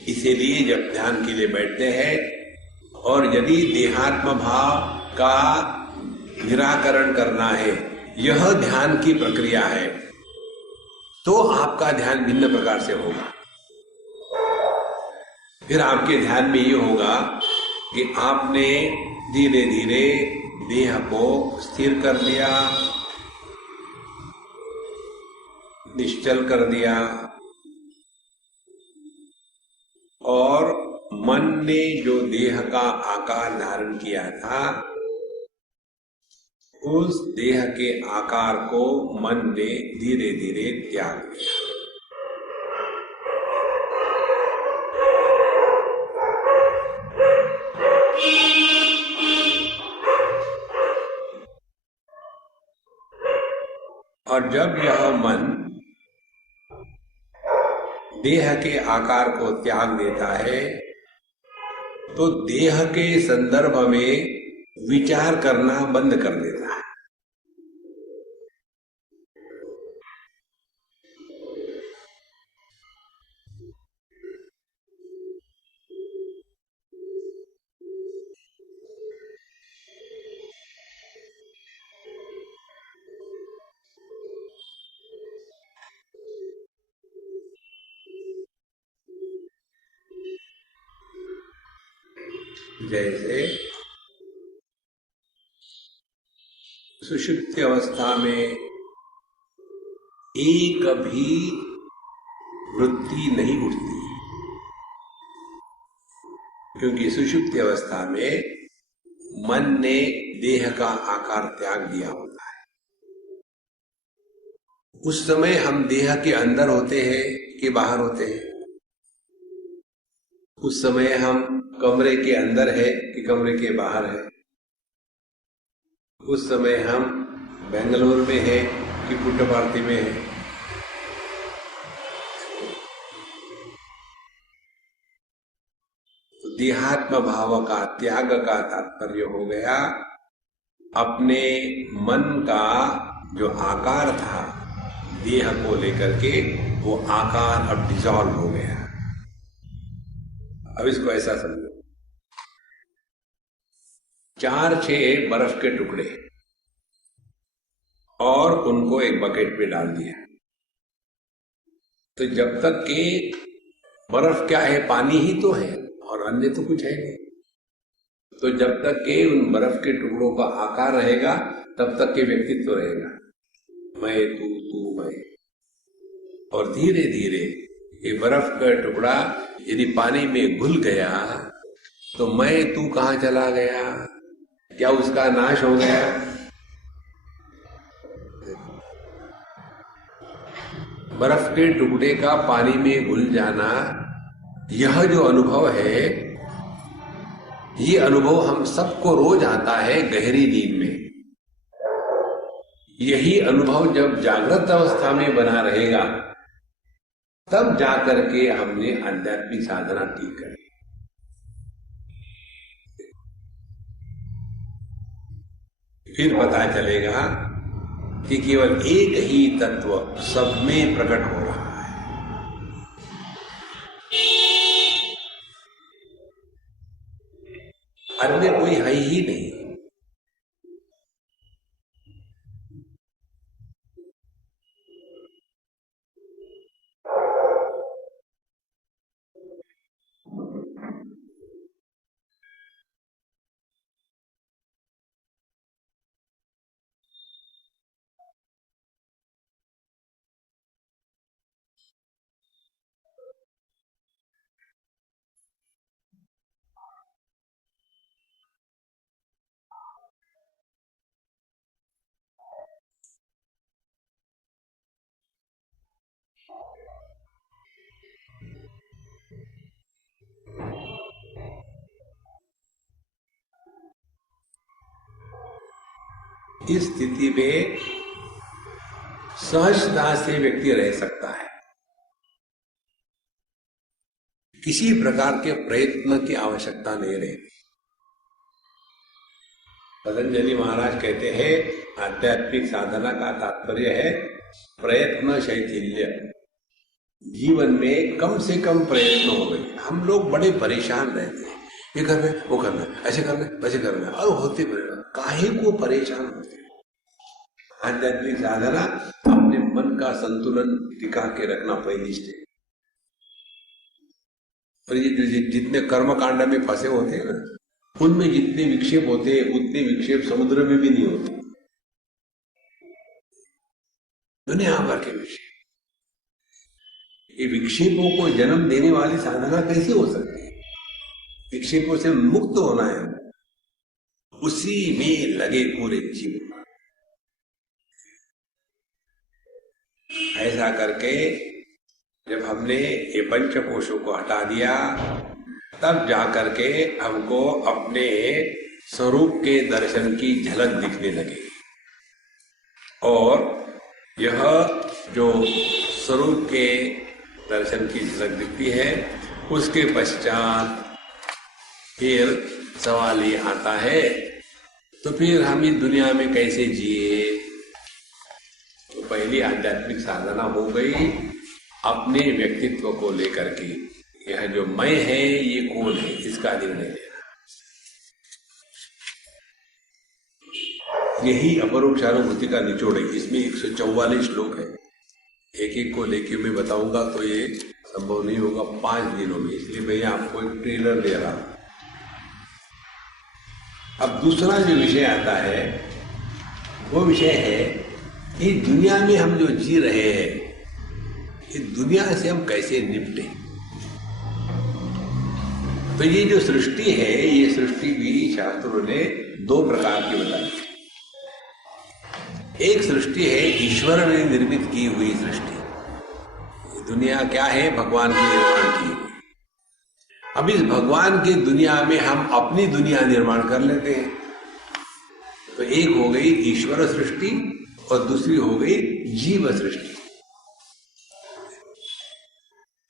इसीलिए जब ध्यान के लिए बैठते हैं और यदि देहात्म भाव का निराकरण करना है, यह ध्यान की प्रक्रिया है, तो आपका ध्यान भिन्न प्रकार से होगा। फिर आपके ध्यान में ये होगा कि आपने धीरे धीरे देह को स्थिर कर दिया, निश्चल कर दिया और मन ने जो देह का आकार धारण किया था, उस देह के आकार को मन ने धीरे धीरे त्याग दिया। और जब यह मन देह के आकार को त्याग देता है तो देह के संदर्भ में विचार करना बंद कर देता है। जैसे सुषुप्ति अवस्था में एक भी वृत्ति नहीं उठती, क्योंकि सुषुप्ति अवस्था में मन ने देह का आकार त्याग दिया होता है। उस समय हम देह के अंदर होते हैं कि बाहर होते हैं? उस समय हम कमरे के अंदर है कि कमरे के बाहर है? उस समय हम बेंगलोर में है कि पुट्टपार्थी में है? तो देहात्म भाव का त्याग का तात्पर्य हो गया अपने मन का जो आकार था देह को लेकर के, वो आकार अब डिसॉल्व हो गया। अब इसको ऐसा समझो, 4-6 बर्फ के टुकड़े और उनको एक बकेट में डाल दिया, तो जब तक के बर्फ क्या है, पानी ही तो है और अन्य तो कुछ है नहीं। तो जब तक के उन बर्फ के टुकड़ों का आकार रहेगा तब तक के व्यक्तित्व रहेगा, मैं तू तू मैं। और धीरे धीरे ये बर्फ का टुकड़ा यदि पानी में घुल गया तो मैं तू कहां चला गया? क्या उसका नाश हो गया? बर्फ के टुकड़े का पानी में घुल जाना, यह जो अनुभव है, ये अनुभव हम सबको रोज आता है गहरी नींद में। यही अनुभव जब जागृत अवस्था में बना रहेगा तब जाकर के हमने आध्यात्मिक साधना ठीक करी। फिर पता चलेगा कि केवल एक ही तत्व सब में प्रकट हो रहा है। अन्य कोई है ही नहीं। इस स्थिति में सहजता से व्यक्ति रह सकता है। किसी प्रकार के प्रयत्न की आवश्यकता नहीं रहती। पतंजलि महाराज कहते हैं आध्यात्मिक साधना का तात्पर्य है प्रयत्न शैथिल्य। जीवन में कम से कम प्रयत्न हो गए। हम लोग बड़े परेशान रहते हैं, ये करना है, वो करना है, ऐसे करना है, वैसे करना है, और होते काहे को परेशान होते। आध्यात्मिक साधना अपने मन का संतुलन टिका के रखना पहली स्टेप। और ये जितने कर्म कांड में फंसे होते हैं ना, उनमें जितने विक्षेप होते हैं उतने विक्षेप समुद्र में भी नहीं होते। दुनिया भर के विक्षेप, ये विक्षेपों को जन्म देने वाली साधना कैसे हो सकती है? विक्षेपों से मुक्त होना है, उसी में लगे पूरे जीवन। ऐसा करके जब हमने ये पंचकोशों को हटा दिया, तब जाकर के हमको अपने स्वरूप के दर्शन की झलक दिखने लगी। और यह जो स्वरूप के दर्शन की झलक दिखती है, उसके पश्चात फिर सवाल ये आता है, तो फिर हम इस दुनिया में कैसे जिए? तो पहली आध्यात्मिक साधना हो गई अपने व्यक्तित्व को लेकर के, यह जो मैं है ये कौन है, इसका निर्णय लेना। यही अपरोक्षानुभूति का निचोड़ है। इसमें 144 श्लोक है, एक एक को लेके मैं बताऊंगा तो ये संभव नहीं होगा 5 दिनों में, इसलिए मैं आपको एक ट्रेलर दे रहा हूं। अब दूसरा जो विषय आता है वो विषय है कि दुनिया में हम जो जी रहे हैं, इस दुनिया से हम कैसे निपटे। तो ये जो सृष्टि है, ये सृष्टि भी शास्त्रों ने 2 प्रकार की बताई। एक सृष्टि है ईश्वर ने निर्मित की हुई सृष्टि। दुनिया क्या है? भगवान की निर्माण की हुई। अब इस भगवान की दुनिया में हम अपनी दुनिया निर्माण कर लेते हैं। तो एक हो गई ईश्वर सृष्टि और दूसरी हो गई जीव सृष्टि।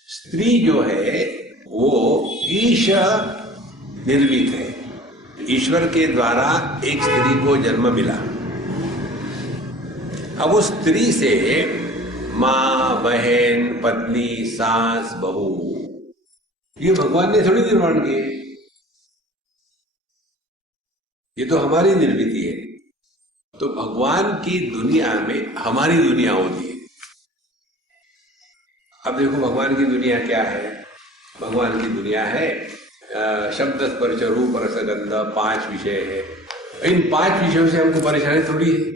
स्त्री जो है वो ईश निर्मित है, ईश्वर के द्वारा एक स्त्री को जन्म मिला। अब उस स्त्री से मां, बहन, पत्नी, सास, बहू, ये भगवान ने थोड़ी निर्माण किए, ये तो हमारी निर्मिति है। तो भगवान की दुनिया में हमारी दुनिया होती है। अब देखो भगवान की दुनिया क्या है? भगवान की दुनिया है शब्द, स्पर्श, रूप, रस, गंध, 5 विषय है। इन 5 विषयों से हमको परेशानी थोड़ी है।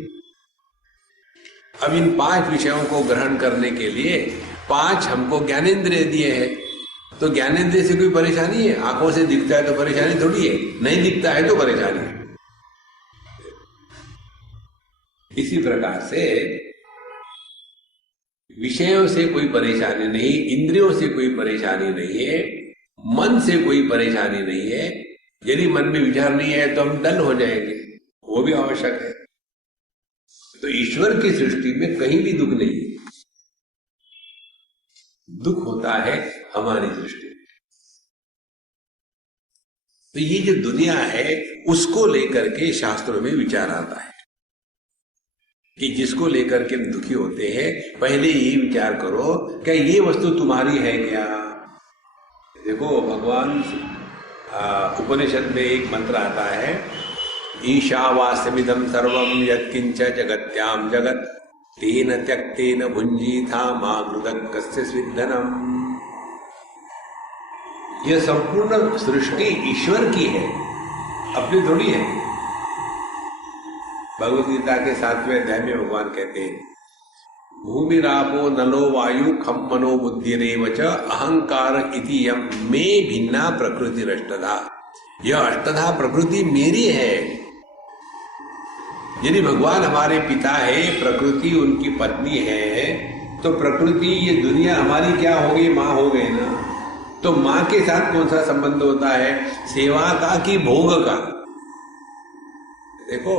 अब इन 5 विषयों को ग्रहण करने के लिए 5 हमको ज्ञानेंद्रिय दिए हैं। तो ज्ञानेंद्रिय से कोई परेशानी है? आंखों से दिखता है तो परेशानी थोड़ी है, नहीं दिखता है तो परेशानी है। इसी प्रकार से विषयों से कोई परेशानी नहीं, इंद्रियों से कोई परेशानी नहीं है, मन से कोई परेशानी नहीं है। यदि मन में विचार नहीं है तो हम डल हो जाएंगे, वो भी आवश्यक है। तो ईश्वर की सृष्टि में कहीं भी दुख नहीं है। दुख होता है हमारी दृष्टि में। तो ये जो दुनिया है उसको लेकर के शास्त्रों में विचार आता है कि जिसको लेकर के हम दुखी होते हैं, पहले यही विचार करो क्या ये वस्तु तुम्हारी है क्या? देखो भगवान उपनिषद में एक मंत्र आता है, ईशावास्यमिदं सर्वं यत्किंच जगत्याम जगत तेन त्यक्तेन भुंजीथा मा मृदकस्य स्विद्धनम्। यह संपूर्ण सृष्टि ईश्वर की है, अपनी थोड़ी है। भगवद गीता के 7वें अध्याय में भगवान कहते हैं, भूमिरापो नलो वायु खम मनो बुद्धिरेव च अहंकार इति यम मे भिन्ना प्रकृति अष्टधा। यह अष्टधा प्रकृति मेरी है। यदि भगवान हमारे पिता है, प्रकृति उनकी पत्नी है, तो प्रकृति ये दुनिया हमारी क्या हो गई? माँ हो गई ना। तो माँ के साथ कौन सा संबंध होता है? सेवा का कि भोग का? देखो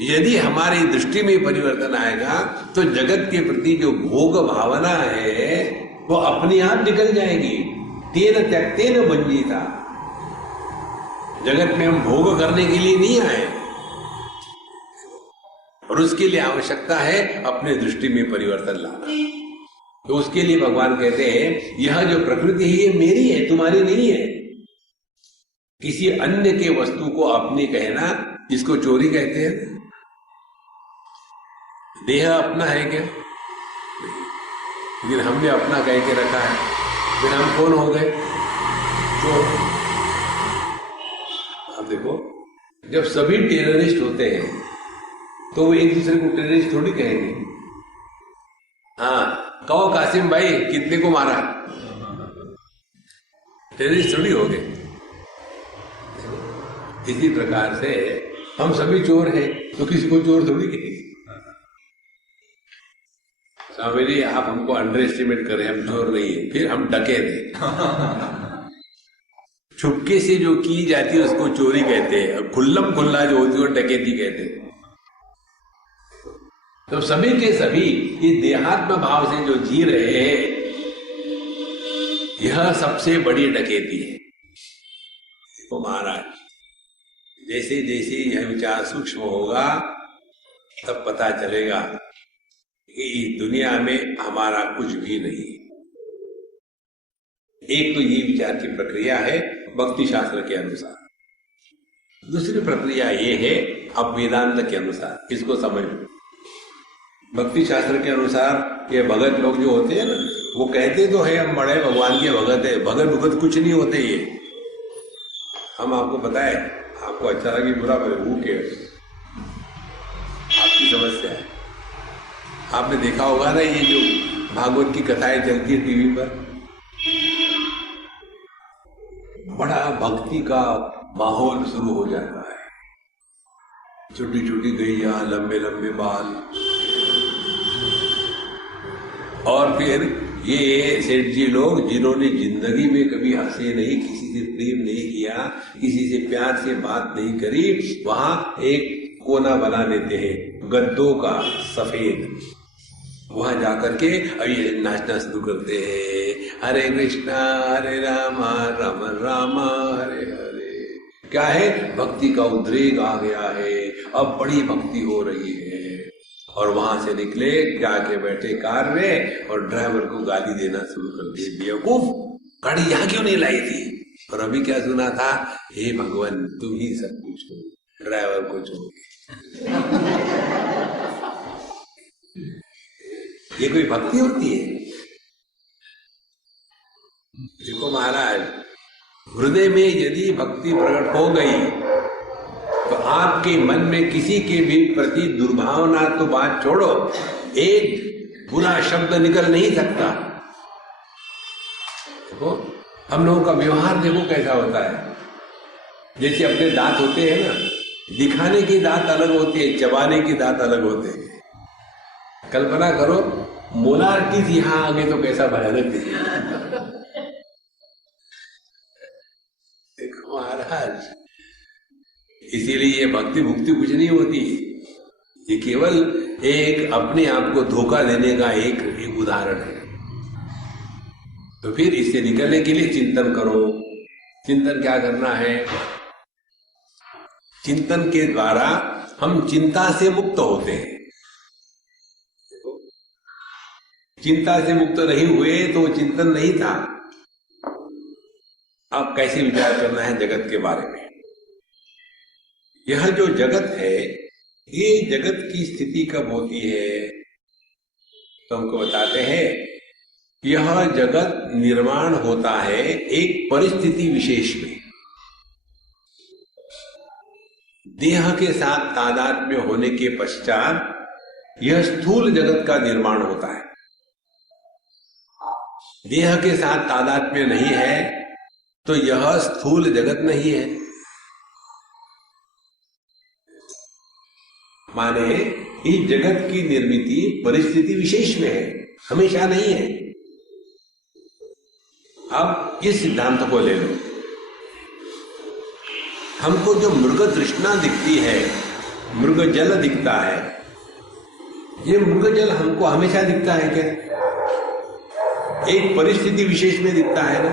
यदि हमारी दृष्टि में परिवर्तन आएगा तो जगत के प्रति जो भोग भावना है वो अपने आप निकल जाएगी। तेन त्यक्तेन भुंजीता। जगत में हम भोग करने के लिए नहीं आए और उसके लिए आवश्यकता है अपने दृष्टि में परिवर्तन लाना। तो उसके लिए भगवान कहते हैं यह जो प्रकृति है ये मेरी है, तुम्हारी नहीं है। किसी अन्य के वस्तु को अपनी कहना इसको चोरी कहते हैं। देह अपना है क्या? लेकिन हमने अपना कह के रखा है, फिर हम कौन हो गए? चोर। अब देखो, जब सभी टेररिस्ट होते हैं तो वो एक दूसरे को टेररिस्ट थोड़ी कहेंगे। हाँ, कहो कासिम भाई कितने को मारा, टेररिस्ट थोड़ी हो गए। इसी प्रकार से हम सभी चोर हैं तो किसी को चोर थोड़ी कहेंगे। स्वामी जी आप हमको अंडर एस्टिमेट करें, हम चोर नहीं है, फिर हम डके थे। छुपके से जो की जाती है उसको चोरी कहते हैं, और खुल्लम खुल्ला जो होती है वो डकैती कहते हैं। तो सभी के सभी इस देहात्म भाव से जो जी रहे हैं यह सबसे बड़ी डकैती है। तो महाराज जैसे जैसे यह विचार सूक्ष्म होगा तब पता चलेगा कि दुनिया में हमारा कुछ भी नहीं। एक तो ये विचार की प्रक्रिया है भक्ति शास्त्र के अनुसार, दूसरी प्रक्रिया ये है अब वेदांत के अनुसार। इसको समझ लो। भक्ति शास्त्र के अनुसार ये भगत लोग जो होते हैं ना, वो कहते तो है हम बड़े भगवान के भगत है, भगत भगत कुछ नहीं होते। ये हम आपको बताए, आपको अच्छा लगे बुरा लगे, वो के आपकी समस्या है। आपने देखा होगा ना ये जो भागवत की कथाएं चलती है टीवी पर, बड़ा भक्ति का माहौल शुरू हो जाता है। छोटी छोटी गैया, लंबे लंबे बाल, और फिर ये सेठ जी लोग जिन्होंने जिंदगी में कभी हंसे नहीं, किसी से प्रेम नहीं किया, किसी से प्यार से बात नहीं करी, वहां एक कोना बना देते हैं गद्दों का सफेद। वहां जाकर के अब ये नाचना शुरू करते हैं, हरे कृष्णा हरे रामा राम राम हरे हरे। क्या है? भक्ति का उद्रेक आ गया है, अब बड़ी भक्ति हो रही है। और वहां से निकले, जाके बैठे कार में और ड्राइवर को गाली देना शुरू कर दी, बेवकूफ गाड़ी यहाँ क्यों नहीं लाई थी। और अभी क्या सुना था, हे भगवान तुम ही सब कुछ हो, ड्राइवर को छोड़। ये कोई भक्ति होती है? देखो महाराज, हृदय में यदि भक्ति प्रकट हो गई तो आपके मन में किसी के भी प्रति दुर्भावना तो बात छोड़ो, एक बुरा शब्द निकल नहीं सकता। देखो हम लोगों का व्यवहार देखो कैसा होता है। जैसे अपने दांत होते हैं ना, दिखाने की दांत अलग होती है, चबाने की दांत अलग होते हैं। कल्पना करो मोलार टीथ यहां आ गए तो कैसा भयानक दिखेगा। देखो महाराज, इसीलिए ये भक्ति भुक्ति कुछ नहीं होती, ये केवल एक अपने आप को धोखा देने का एक उदाहरण है। तो फिर इससे निकलने के लिए चिंतन करो। चिंतन क्या करना है? चिंतन के द्वारा हम चिंता से मुक्त होते हैं। चिंता से मुक्त नहीं हुए तो वो चिंतन नहीं था। अब कैसे विचार करना है जगत के बारे में? यह जो जगत है, ये जगत की स्थिति कब होती है? तो हमको बताते हैं, यह जगत निर्माण होता है एक परिस्थिति विशेष में। देह के साथ तादात्म्य होने के पश्चात यह स्थूल जगत का निर्माण होता है। देह के साथ तादात्म्य नहीं है तो यह स्थूल जगत नहीं है। माने इस जगत की निर्मिति परिस्थिति विशेष में है, हमेशा नहीं है। अब इस सिद्धांत को ले लो। हमको जो मृग तृष्णा दिखती है मृग जल दिखता है, ये मृग जल हमको हमेशा दिखता है क्या? एक परिस्थिति विशेष में दिखता है ना।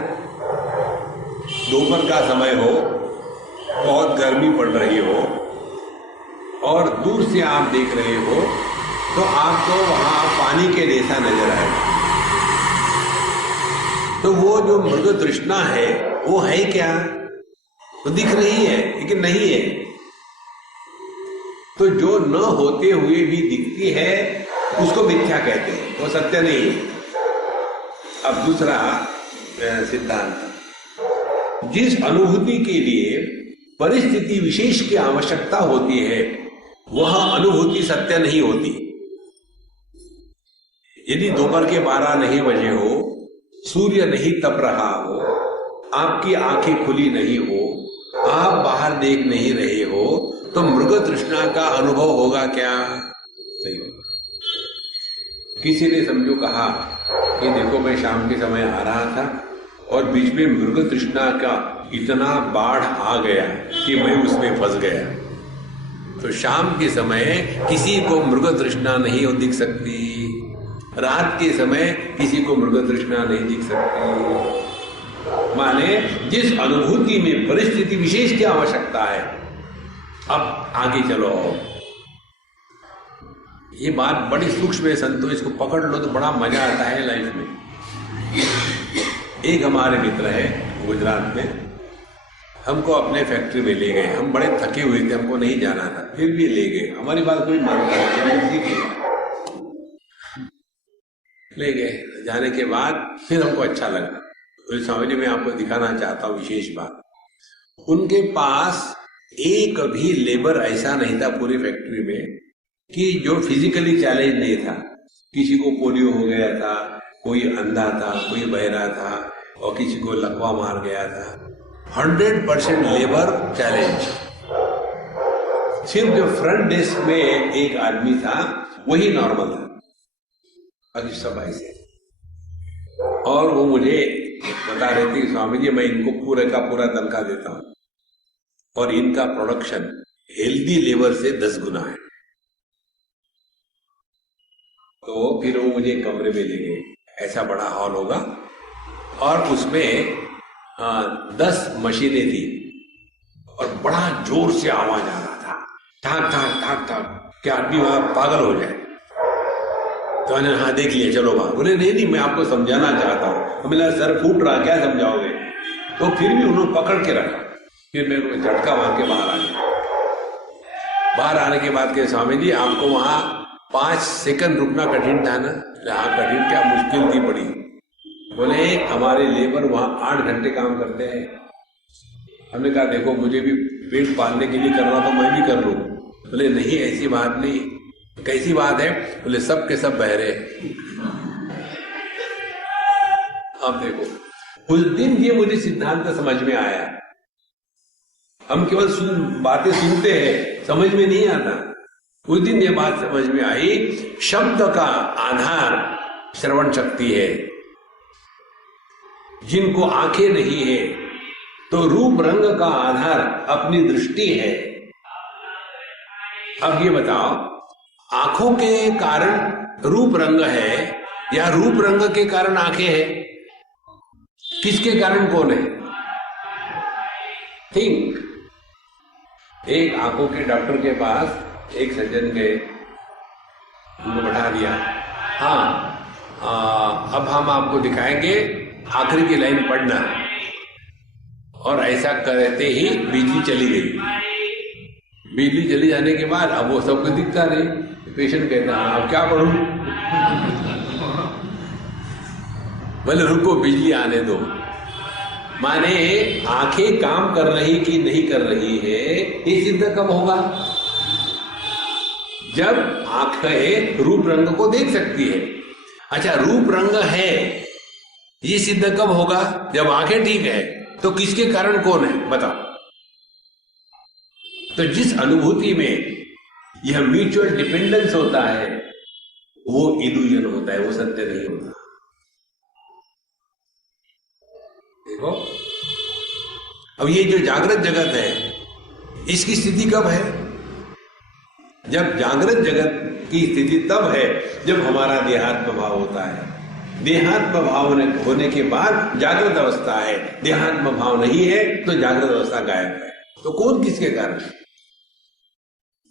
दोपहर का समय हो, बहुत गर्मी पड़ रही हो और दूर से आप देख रहे हो तो आपको वहां पानी के जैसा नजर आएगा। तो वो जो मृग तृष्णा है वो है क्या? वो दिख रही है लेकिन नहीं है। तो जो न होते हुए भी दिखती है उसको मिथ्या कहते हैं, वो सत्य नहीं है। अब दूसरा सिद्धांत, जिस अनुभूति के लिए परिस्थिति विशेष की आवश्यकता होती है वह अनुभूति सत्य नहीं होती। यदि दोपहर के 12 नहीं बजे हो, सूर्य नहीं तप रहा हो, आपकी आंखें खुली नहीं हो, आप बाहर देख नहीं रहे हो, तो मृग तृष्णा का अनुभव होगा क्या? सही होगा। किसी ने समझो कहा कि देखो मैं शाम के समय आ रहा था और बीच में मृग तृष्णा का इतना बाढ़ आ गया कि मैं उसमें फंस गया। तो शाम के समय किसी को मृग तृष्णा नहीं दिख सकती, रात के समय किसी को मृग तृष्णा नहीं दिख सकती। माने जिस अनुभूति में परिस्थिति विशेष की आवश्यकता है। अब आगे चलो, ये बात बड़ी सूक्ष्म है संतो, इसको पकड़ लो तो बड़ा मजा आता है लाइफ में। एक हमारे मित्र है गुजरात में, हमको अपने फैक्ट्री में ले गए। हम बड़े थके हुए थे, हमको नहीं जाना था, फिर भी ले गए। हमारी बात कोई मानता नहीं, ले गए। जाने के बाद फिर हमको अच्छा लगा। तो स्वामी जी मैं आपको दिखाना चाहता हूँ विशेष बात। उनके पास एक भी लेबर ऐसा नहीं था पूरी फैक्ट्री में कि जो फिजिकली चैलेंज नहीं था। किसी को पोलियो हो गया था, कोई अंधा था, कोई बहरा था और किसी को लकवा मार गया था। 100% लेबर चैलेंज। सिर्फ जो फ्रंट डेस्क में एक आदमी था वही नॉर्मल था, बाकी सब ऐसे। और वो मुझे बता रहे थे स्वामी जी मैं इनको पूरे का पूरा तनख्वाह देता हूं और इनका प्रोडक्शन हेल्दी लेबर से 10 गुना है। तो फिर वो मुझे कमरे में ले गए। ऐसा बड़ा हॉल होगा और उसमें 10 मशीनें थी और बड़ा जोर से आवाज आ रहा था, ठाक ठाक ठाक ठाक, कि आदमी वहां पागल हो जाए। तो मैंने हाँ देख लिया, चलो वहां। बोले नहीं मैं आपको समझाना चाहता हूँ। मेरा सर फूट रहा, क्या समझाओगे? तो फिर भी उन्होंने पकड़ के रखा। फिर मेरे को झटका मार के बाहर आ गया। बाहर आने के बाद के स्वामी जी आपको वहां 5 सेकंड रुकना कठिन था ना? हाँ कठिन क्या, मुश्किल थी बड़ी। बोले हमारे लेबर वहां 8 घंटे काम करते हैं। हमने कहा देखो मुझे भी पेट पालने के लिए करना तो मैं भी कर लूं। बोले नहीं ऐसी बात नहीं। कैसी बात है? बोले सब के सब बहरे। अब देखो उस दिन ये मुझे सिद्धांत समझ में आया। हम केवल बातें सुनते हैं, समझ में नहीं आता। उस दिन ये बात समझ में आई, शब्द का आधार श्रवण शक्ति है। जिनको आंखें नहीं है तो रूप रंग का आधार अपनी दृष्टि है। अब ये बताओ, आंखों के कारण रूप रंग है या रूप रंग के कारण आंखें हैं? किसके कारण कौन है? थिंक। एक आंखों के डॉक्टर के पास एक सज्जन गए, उनको बैठा दिया। हाँ अब हम आपको दिखाएंगे, आखिरी की लाइन पढ़ना। और ऐसा करते ही बिजली चली गई। बिजली चली जाने के बाद अब वो सबको दिखता नहीं। पेशेंट कहता है अब क्या पढ़ूं? बोले रुको बिजली आने दो। माने आंखें काम कर रही कि नहीं कर रही है, ये सिद्ध कब होगा? जब आंखें रूप रंग को देख सकती है। अच्छा रूप रंग है, ये सिद्ध कब होगा? जब आंखें ठीक है। तो किसके कारण कौन है बताओ? तो जिस अनुभूति में यह म्यूचुअल डिपेंडेंस होता है वो इल्यूजन होता है, वो सत्य नहीं होता। देखो अब ये जो जागृत जगत है इसकी स्थिति कब है? जब जागृत जगत की स्थिति तब है जब हमारा देहात्म भाव होता है। देहात्म भाव होने के बाद जागृत अवस्था है, देहात्म भाव नहीं है तो जागृत अवस्था गायब है। तो कौन किसके कारण?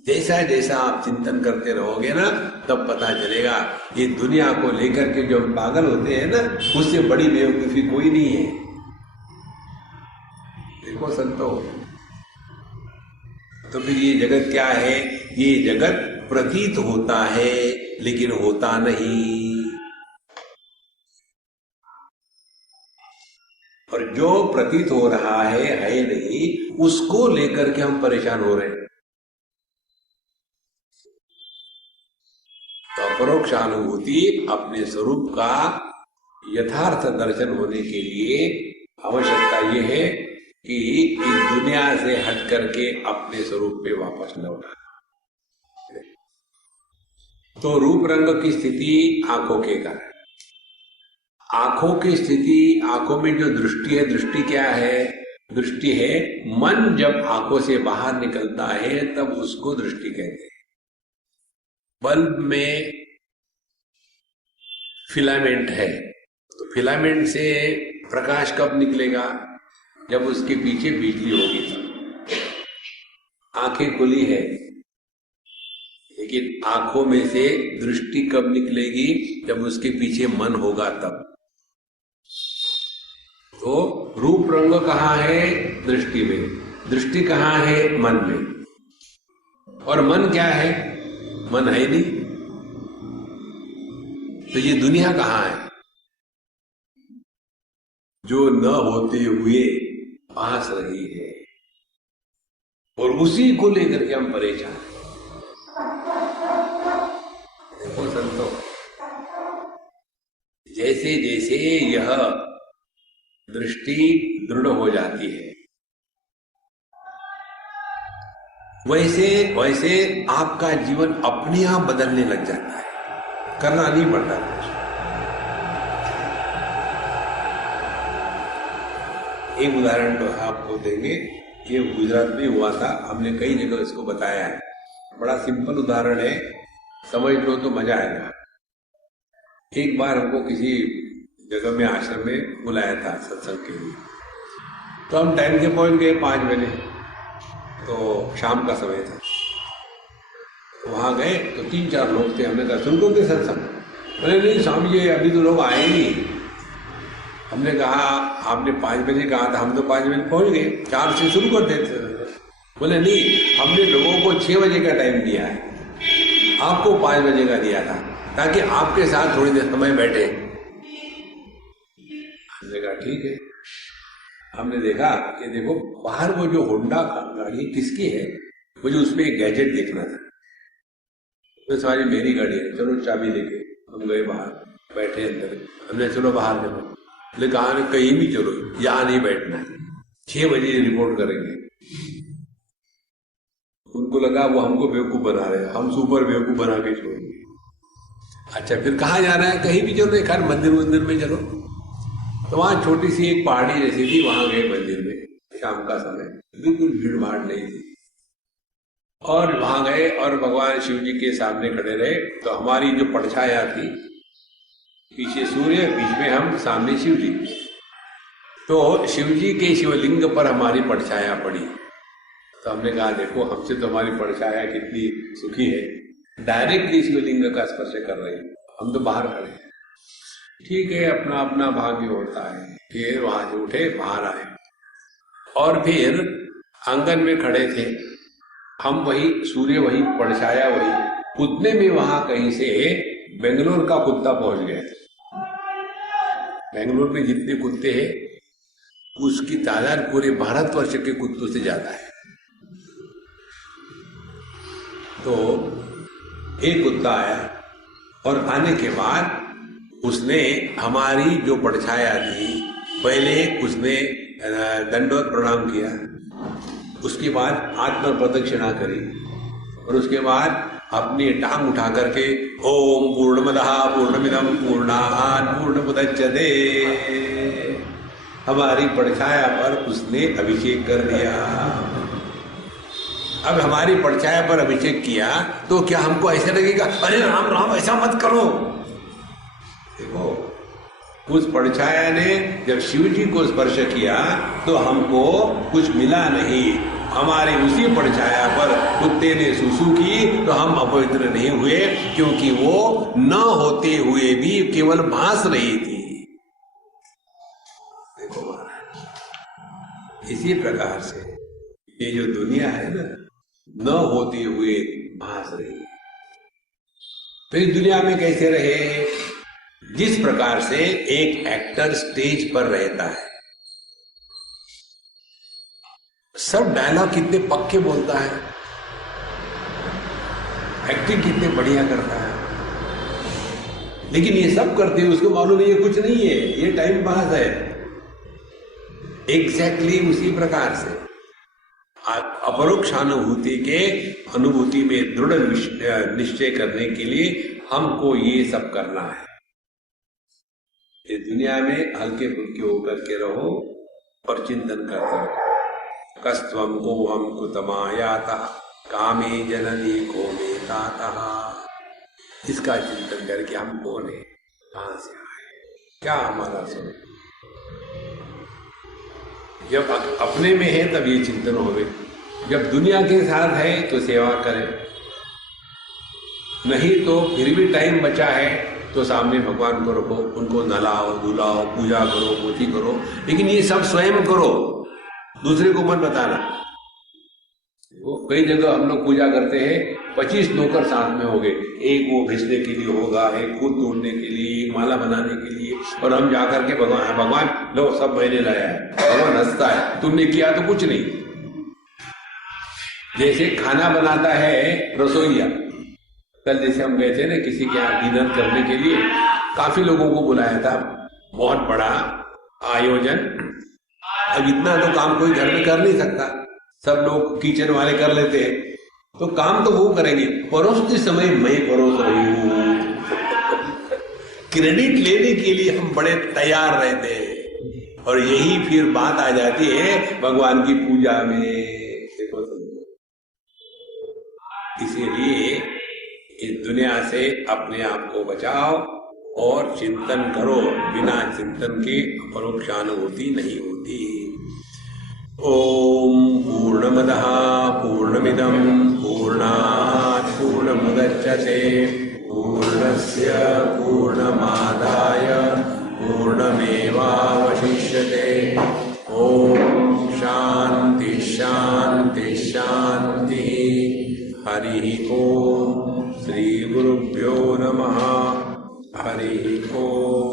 जैसा जैसा आप चिंतन करते रहोगे ना, तब पता चलेगा ये दुनिया को लेकर के जो हम पागल होते हैं ना, उससे बड़ी बेवकूफी कोई नहीं है। देखो संतो, तो फिर ये जगत क्या है? ये जगत प्रतीत होता है लेकिन होता नहीं। और जो प्रतीत हो रहा है नहीं, उसको लेकर के हम परेशान हो रहे हैं। तो अपरोक्ष अनुभूति अपने स्वरूप का यथार्थ दर्शन होने के लिए आवश्यकता यह है कि इस दुनिया से हट करके अपने स्वरूप पे वापस लौटा। तो रूप रंग की स्थिति आंखों के कारण, आंखों की स्थिति, आंखों में जो दृष्टि है, दृष्टि क्या है? दृष्टि है मन जब आंखों से बाहर निकलता है तब उसको दृष्टि कहते हैं। बल्ब में फिलामेंट है, तो फिलामेंट से प्रकाश कब निकलेगा? जब उसके पीछे बिजली होगी तब। आंखें खुली है लेकिन आंखों में से दृष्टि कब निकलेगी? जब उसके पीछे मन होगा तब। तो रूप रंग कहाँ है? दृष्टि में। दृष्टि कहाँ है? मन में। और मन क्या है? मन है नहीं। तो ये दुनिया कहाँ है? जो न होते हुए पास रही है, और उसी को लेकर के हम परेशान हैं। देखो संतो, जैसे जैसे यह दृष्टि दृढ़ हो जाती है, वैसे वैसे आपका जीवन अपने आप बदलने लग जाता है, करना नहीं पड़ता कुछ। एक उदाहरण तो आपको देंगे, ये गुजरात में हुआ था, हमने कई जगह इसको बताया है। बड़ा सिंपल उदाहरण है, समझ लो तो मजा आएगा। एक बार हमको किसी जगह में, आश्रम में बुलाया था सत्संग के लिए, तो हम टाइम से पहुंच गए 5 बजे, तो शाम का समय था। वहां गए तो 3-4 लोग थे। हमने कहा सुनको के सत्संग? बोले नहीं स्वामी जी, अभी तो लोग आए नहीं। हमने कहा आपने 5 बजे कहा था, हम तो 5 बजे पहुंच गए, 4 से शुरू कर देते। बोले नहीं, हमने लोगों को 6 बजे का टाइम दिया है, आपको 5 बजे का दिया था ताकि आपके साथ थोड़ी देर समय बैठे। हमने कहा ठीक है। हमने देखा कि देखो बाहर वो जो होंडा गाड़ी किसकी है, मुझे उसमें एक गैजेट देखना था। तो सारी मेरी गाड़ी है, चलो चाबी लेके हम गए बाहर, बैठे अंदर। हमने चलो बाहर चलो, लेकिन कहा कहीं भी चलो, यहाँ नहीं बैठना है, 6 बजे रिपोर्ट करेंगे। उनको लगा वो हमको बेवकूफ बना रहे हैं, हम सुपर बेवकूफ बना के छोड़ेंगे। अच्छा फिर कहाँ जाना है? कहीं भी चलो, एक मंदिर में चलो। तो वहां छोटी सी एक पहाड़ी जैसी थी, वहां गए मंदिर में, शाम का समय, बिल्कुल भीड़ भाड़ नहीं थी। और वहां गए और भगवान शिव जी के सामने खड़े रहे। तो हमारी जो परछाया थी, पीछे सूर्य, बीच में हम, सामने शिव जी। तो शिव जी के शिवलिंग पर हमारी परछाया पड़ी। तो हमने कहा देखो हमसे तो हमारी परछाया कितनी सुखी है, डायरेक्टली शिवलिंग का स्पर्श कर रही है, हम तो बाहर खड़े हैं। ठीक है, अपना अपना भाग्य होता है। फिर वहां से उठे, बाहर आए और फिर आंगन में खड़े थे हम, वही सूर्य वही परछाया वही। उतने में वहां कहीं से बेंगलोर का कुत्ता पहुंच गया। बेंगलोर में जितने कुत्ते हैं उसकी तादाद पूरे भारतवर्ष के कुत्तों से ज्यादा है। तो एक कुत्ता आया और आने के बाद उसने हमारी जो परछाया थी, पहले उसने दंडवत प्रणाम किया, उसके बाद आत्म प्रदक्षिणा करी और उसके बाद अपनी टांग उठा करके ओम पूर्णमदः पूर्णमिदं पूर्णात् पूर्णमुदच्यते, हमारी परछाया पर उसने अभिषेक कर दिया। अब हमारी परछाया पर अभिषेक किया तो क्या हमको ऐसे लगेगा अरे राम राम ऐसा मत करो? देखो, उस परछाया ने जब शिव जी को स्पर्श किया तो हमको कुछ मिला नहीं। हमारे उसी परछाया पर कुत्ते ने सुसु की तो हम अपवित्र नहीं हुए, क्योंकि वो न होते हुए भी केवल भास रही थी। देखो महाराज, इसी प्रकार से ये जो दुनिया है ना, न होते हुए भास रही है। तो इस दुनिया में कैसे रहे? जिस प्रकार से एक एक्टर स्टेज पर रहता है, सब डायलॉग कितने पक्के बोलता है, एक्टिंग कितने बढ़िया करता है, लेकिन ये सब करते हुए उसको मालूम है ये कुछ नहीं है, ये टाइम पास है। एग्जैक्टली उसी प्रकार से अपरोक्षानुभूति के अनुभूति में दृढ़ निश्चय करने के लिए हमको ये सब करना है। इस दुनिया में हल्के फुल्के होकर के रहो और चिंतन करते रहो। कस्त्वं कोहम कुतमायाता कामे जननी को मे तातः। इसका चिंतन करके हम कौन है, कहां से आए, क्या हमारा स्वरूप। जब अपने में है तब ये चिंतन होवे, जब दुनिया के साथ है तो सेवा करें, नहीं तो फिर भी टाइम बचा है तो सामने भगवान को रखो, उनको नहलाओ धुलाओ, पूजा करो, पोथी करो, लेकिन ये सब स्वयं करो, दूसरे को मत बताना। वो कई जगह हम लोग पूजा करते हैं, 25 नौकर साथ में हो गए, एक वो भेजने के लिए होगा, एक खुद तोड़ने के लिए, एक माला बनाने के लिए, और हम जाकर के भगवान लो सब मैंने लाया है। भगवान हंसता है, तुमने किया तो कुछ नहीं। जैसे खाना बनाता है रसोईया, कल जैसे हम गए थे ना किसी के यहाँ डिनर करने के लिए, काफी लोगों को बुलाया था, बहुत बड़ा आयोजन। अब इतना तो काम कोई घर में कर नहीं सकता, सब लोग किचन वाले कर लेते हैं, तो काम तो वो करेंगे। परोसते समय मैं परोस रही हूँ, क्रेडिट लेने के लिए हम बड़े तैयार रहते हैं, और यही फिर बात आ जाती है भगवान की पूजा में। इसीलिए इस दुनिया से अपने आप को बचाओ और चिंतन करो, बिना चिंतन के परोक्षानुभूति नहीं होती। ओम पूर्णमदः पूर्णमिदं पूर्णात् पूर्णमुदच्यते पूर्णस्य पूर्णमादाय पूर्णमेवावशिष्यते। ओम शांति शांति शांति। हरि ओम। श्री गुरुभ्यो नमः। हरि ओम।